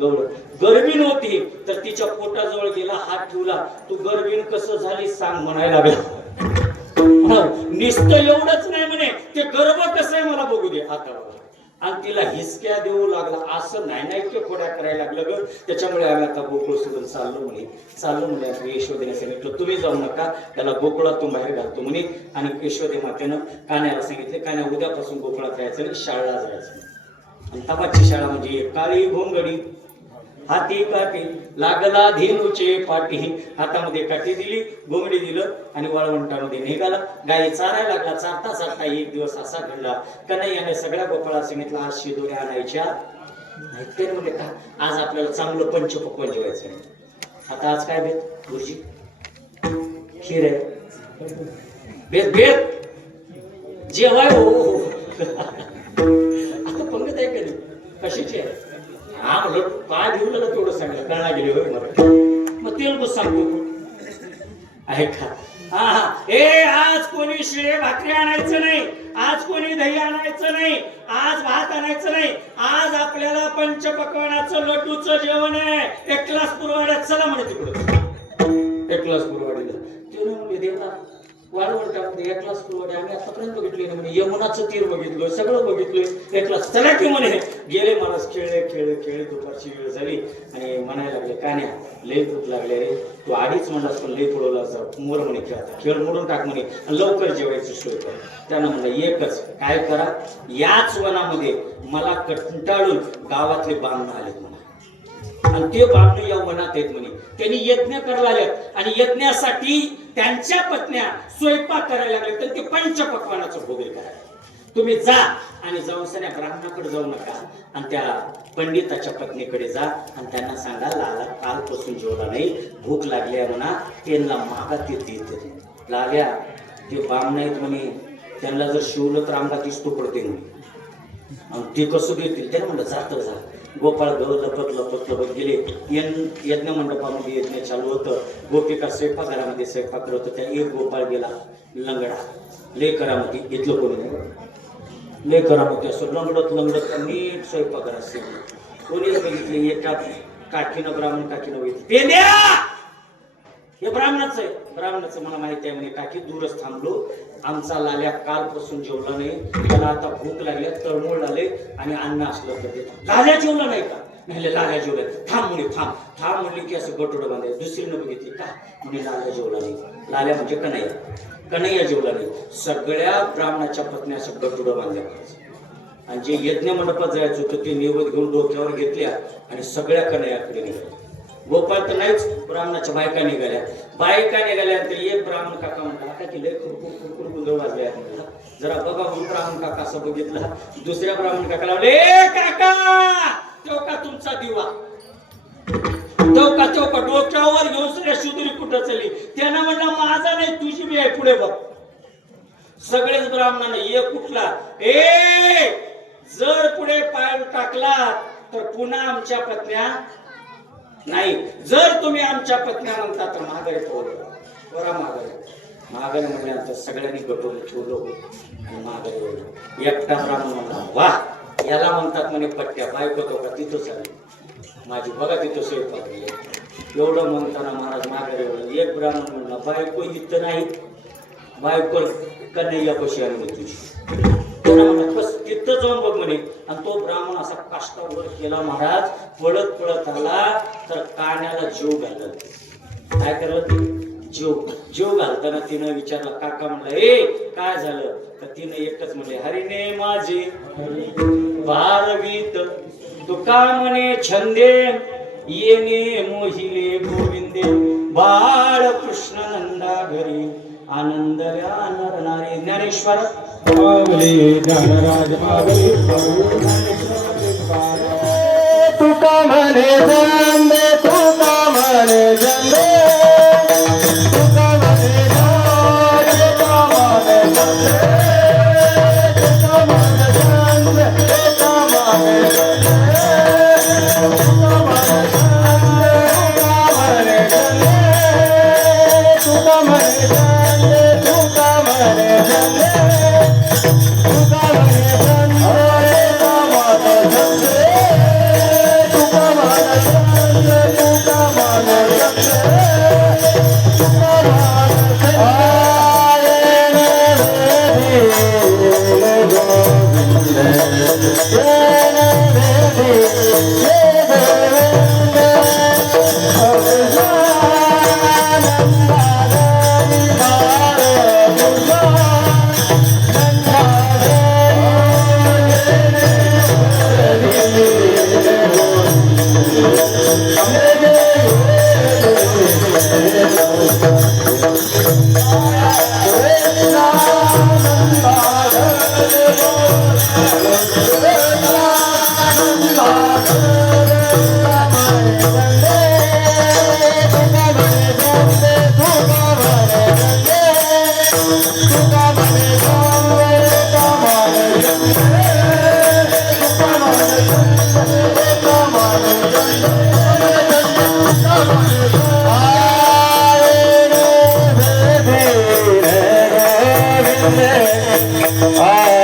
गवळ गर्भीण होती तर तिच्या पोटाजवळ गेला, हात ठेवला, तू गर्भीण कसं झाली सांग म्हणायला लागला. नुसतं एवढंच नाही म्हणे ते गर्भ कसं आहे मला बघू दे आता. आणि तिला हिसक्या देऊ लागला. असं नाही खोड्या करायला लागलं ग. त्याच्यामुळे आम्ही आता गोकुळ सोडून चाललो म्हणे. यशोदेने सांगितलं तुम्ही जाऊ नका, त्याला गोकुळातून बाहेर घालतो म्हणे. आणि यशोदे मातेनं कान्याला सांगितले कान्या उद्यापासून गोकुळात राहायचं, शाळेला जायचं. आणि तबाची शाळा म्हणजे काळी घोंगडी हाती काठी लागला धेनुचे पाठी. हातामध्ये काठी दिली, घोंगडी दिलं आणि वाळवंटामध्ये निघाला. गाई चारायला लागला. चारता चारता एक दिवस असा घडला, कन्हैयाने सगळ्या गोपाळा सांगितलं आज शिदोऱ्या आणायच्या नाही. ते म्हणजे का आज आपल्याला चांगलं पंचपक्वान जेवायचं आहे. आता आज काय बेत गुरुजी? खीर आहे. बेत बेत जेवाय हो. आता पंगत आहे कधी कशाची आहे? हा म्हणलं काय घेऊन आलं तेवढं सांगितलं, कळला गेली होय मला. मग तेलगू सांगतो आहे का? हा ए आज कोणी शिळे भाकरी आणायचं नाही, आज कोणी दही आणायचं नाही, आज भात आणायचं नाही. आज आपल्याला पंचपक्वानाचं लड्डूचं जेवण आहे. एक ग्लास पुरवाड्यात चला म्हणे तिकडे. एक ग्लास पुरवाडीला ते म्हणजे देवता वाळवंटामध्ये एक ग्लास पुरवाडी आम्ही आतापर्यंत बघितली नाही म्हणे. यमुनाचं तीर बघितलं, सगळं बघितलंय. एक ग्लास चला की म्हणे. गेले माणूस खेळले खेळले खेळले दुपारची वेळ झाली आणि म्हणायला लागले कान्या लय भूक लागले रे, तू आधीच म्हणलास पण लय पडवला मोर म्हणे खेळता खेळ मोडून टाक म्हणे आणि लवकर जेवायची सोय कर. त्यानं म्हणलं एकच काय करा, याच वनामध्ये मला कंटाळून गावातले बांधणं आलेत म्हणा आणि ते बांधणं या वनात आहेत म्हणे. त्यांनी यज्ञ करायला लागलेत आणि यज्ञासाठी त्यांच्या पत्न्या स्वयंपाक करायला लागले, तर ते पंचपक्वानाचं भोगरी करायला. तुम्ही जा आणि जाऊन सण्या ब्राह्मणाकडे जाऊ नका आणि त्या पंडिताच्या पत्नीकडे जा आणि त्यांना सांगा लाला कालपासून जेवला नाही, भूक लागली आहे म्हणा, त्यांना मागा ते देते. लाल्या ते बाम नाहीत म्हणे, त्यांना जर शिवलं तर अंगात दिसतो पडते म्हणे आणि ते कसं देतील. त्याने म्हणलं जातं जा. गोपाळ लपत लपत लपत गेले. यज्ञ मंडपामध्ये यज्ञ चालू होतं. गोपिका स्वयंपाकघरामध्ये स्वयंपाक करत होत्या. एक गोपाळ गेला लंगडा लेकरामध्ये, इथलं कोणी नाही, लेकरामध्ये असं लंगडत लंगडत नीट स्वयंपाकघरात शिकले. कोणीच बघितले. एका काठीनं ब्राह्मण काठीनं बघितलं, ते द्या हे ब्राह्मणाचं आहे. ब्राह्मणाचं मला माहिती आहे म्हणे. काठी दूरच थांबलो, आमचा लाल्या कालपासून जेवला नाही, त्याला आता भूक लागली, तळमळ आले आणि अन्न असलं तर देतो. लाल्या जेवला नाही का? नाही लाल्या जेवला. थांब म्हणे, थांब थांब म्हणले की असं गटोडं बांधायचं. दुसरीनं बघितली का म्हणे लाल्या जेवला नाही. लाल्या म्हणजे कन्हैया, कन्हैया जेवला नाही. सगळ्या ब्राह्मणाच्या पत्नी असं गटोडं बांधल्या आणि जे यज्ञ मंडपात जायचं होतं ते निवद घेऊन डोक्यावर घेतल्या आणि सगळ्या कन्हैयाकडे निघाल्या. गोपाळ तर नाहीच, ब्राह्मणाच्या बायका निघाल्या. बायका निघाल्यानंतर एक ब्राह्मण काका म्हणला आता की लय कुरकुर गुंधळ वाजले म्हणला, जरा बघा म्हणून ब्राह्मण काका असं बघितलं. दुसऱ्या ब्राह्मण काकाला ए काका तो का तुमचा दिवा, तो का डोक्यावर घेऊन सगळ्या शुद्री कुठं चालली. त्यानं म्हणलं माझा नाही तुझी बी आहे, पुढे बघ. सगळेच ब्राह्मणाने एक कुठला ए जर पुढे पाय टाकला तर पुन्हा आमच्या पत्न्या नाही, जर तुम्ही आमच्या पत्न्या म्हणता तर माघारी पोरा माघारी म्हटल्यानंतर सगळ्यांनी गटोलं ठेवलं आणि माघारी ओढलं. एकटा ब्राह्मण म्हणला वा याला म्हणतात म्हणे पट्ट्या. बायको तो का तिथंच आली माझी, बघा तिथं स्वयंपाक केलं. एवढं म्हणताना महाराज माघारी ओढलं. एक ब्राह्मण म्हणला बायको इथं नाही, बायको कन्हैया कशी आणली तुझी. बस तिथं जाऊन बघ म्हणे. आणि तो ब्राह्मण असा काष्टावर केला महाराज, पळत पळत आला तर काण्याला जीव घालला. काय करत जीव घालताना तिनं विचारलं काका म्हणलं ए काय झालं, तर तिनं एकच म्हणले हरिने माझे बालगीत तुका म्हणे छंदे येणे मोहिले गोविंदे बाळ कृष्ण नंदा घरी आनंदल्या नरनारी. ज्ञानेश्वर माऊली ज्ञानराज माऊली तुका म्हणे जंदे, तुका म्हणे जंदे, तुका म्हणे जंदे, तुका म्हणे जंदे, तुका म्हणे जंदे, तुका म्हणे जंदे, तुका म्हणे जंदे, तुका म्हणे जंदे, तुका म्हणे जंदे, तुका म्हणे जंदे, तुका म्हणे जंदे, तुका म्हणे जंदे, तुका म्हणे जंदे. Ah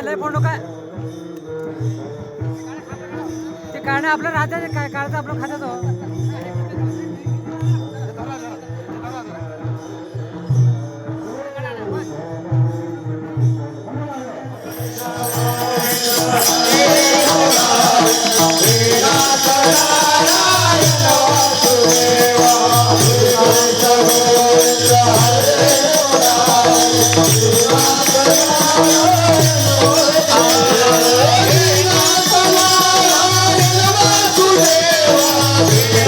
लय फोन काय ते काढणं आपलं राहतं ते काय काढतं आपलं खात्यात Hare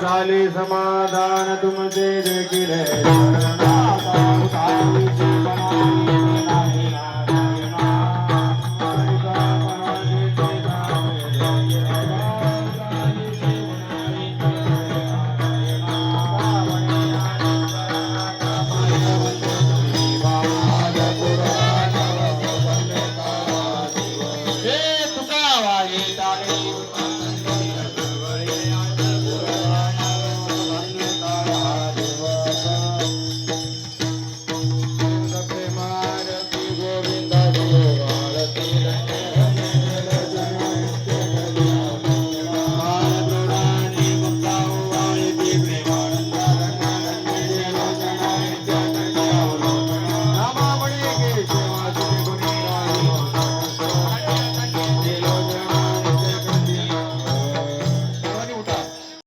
झाले समाधान तुमचे देखील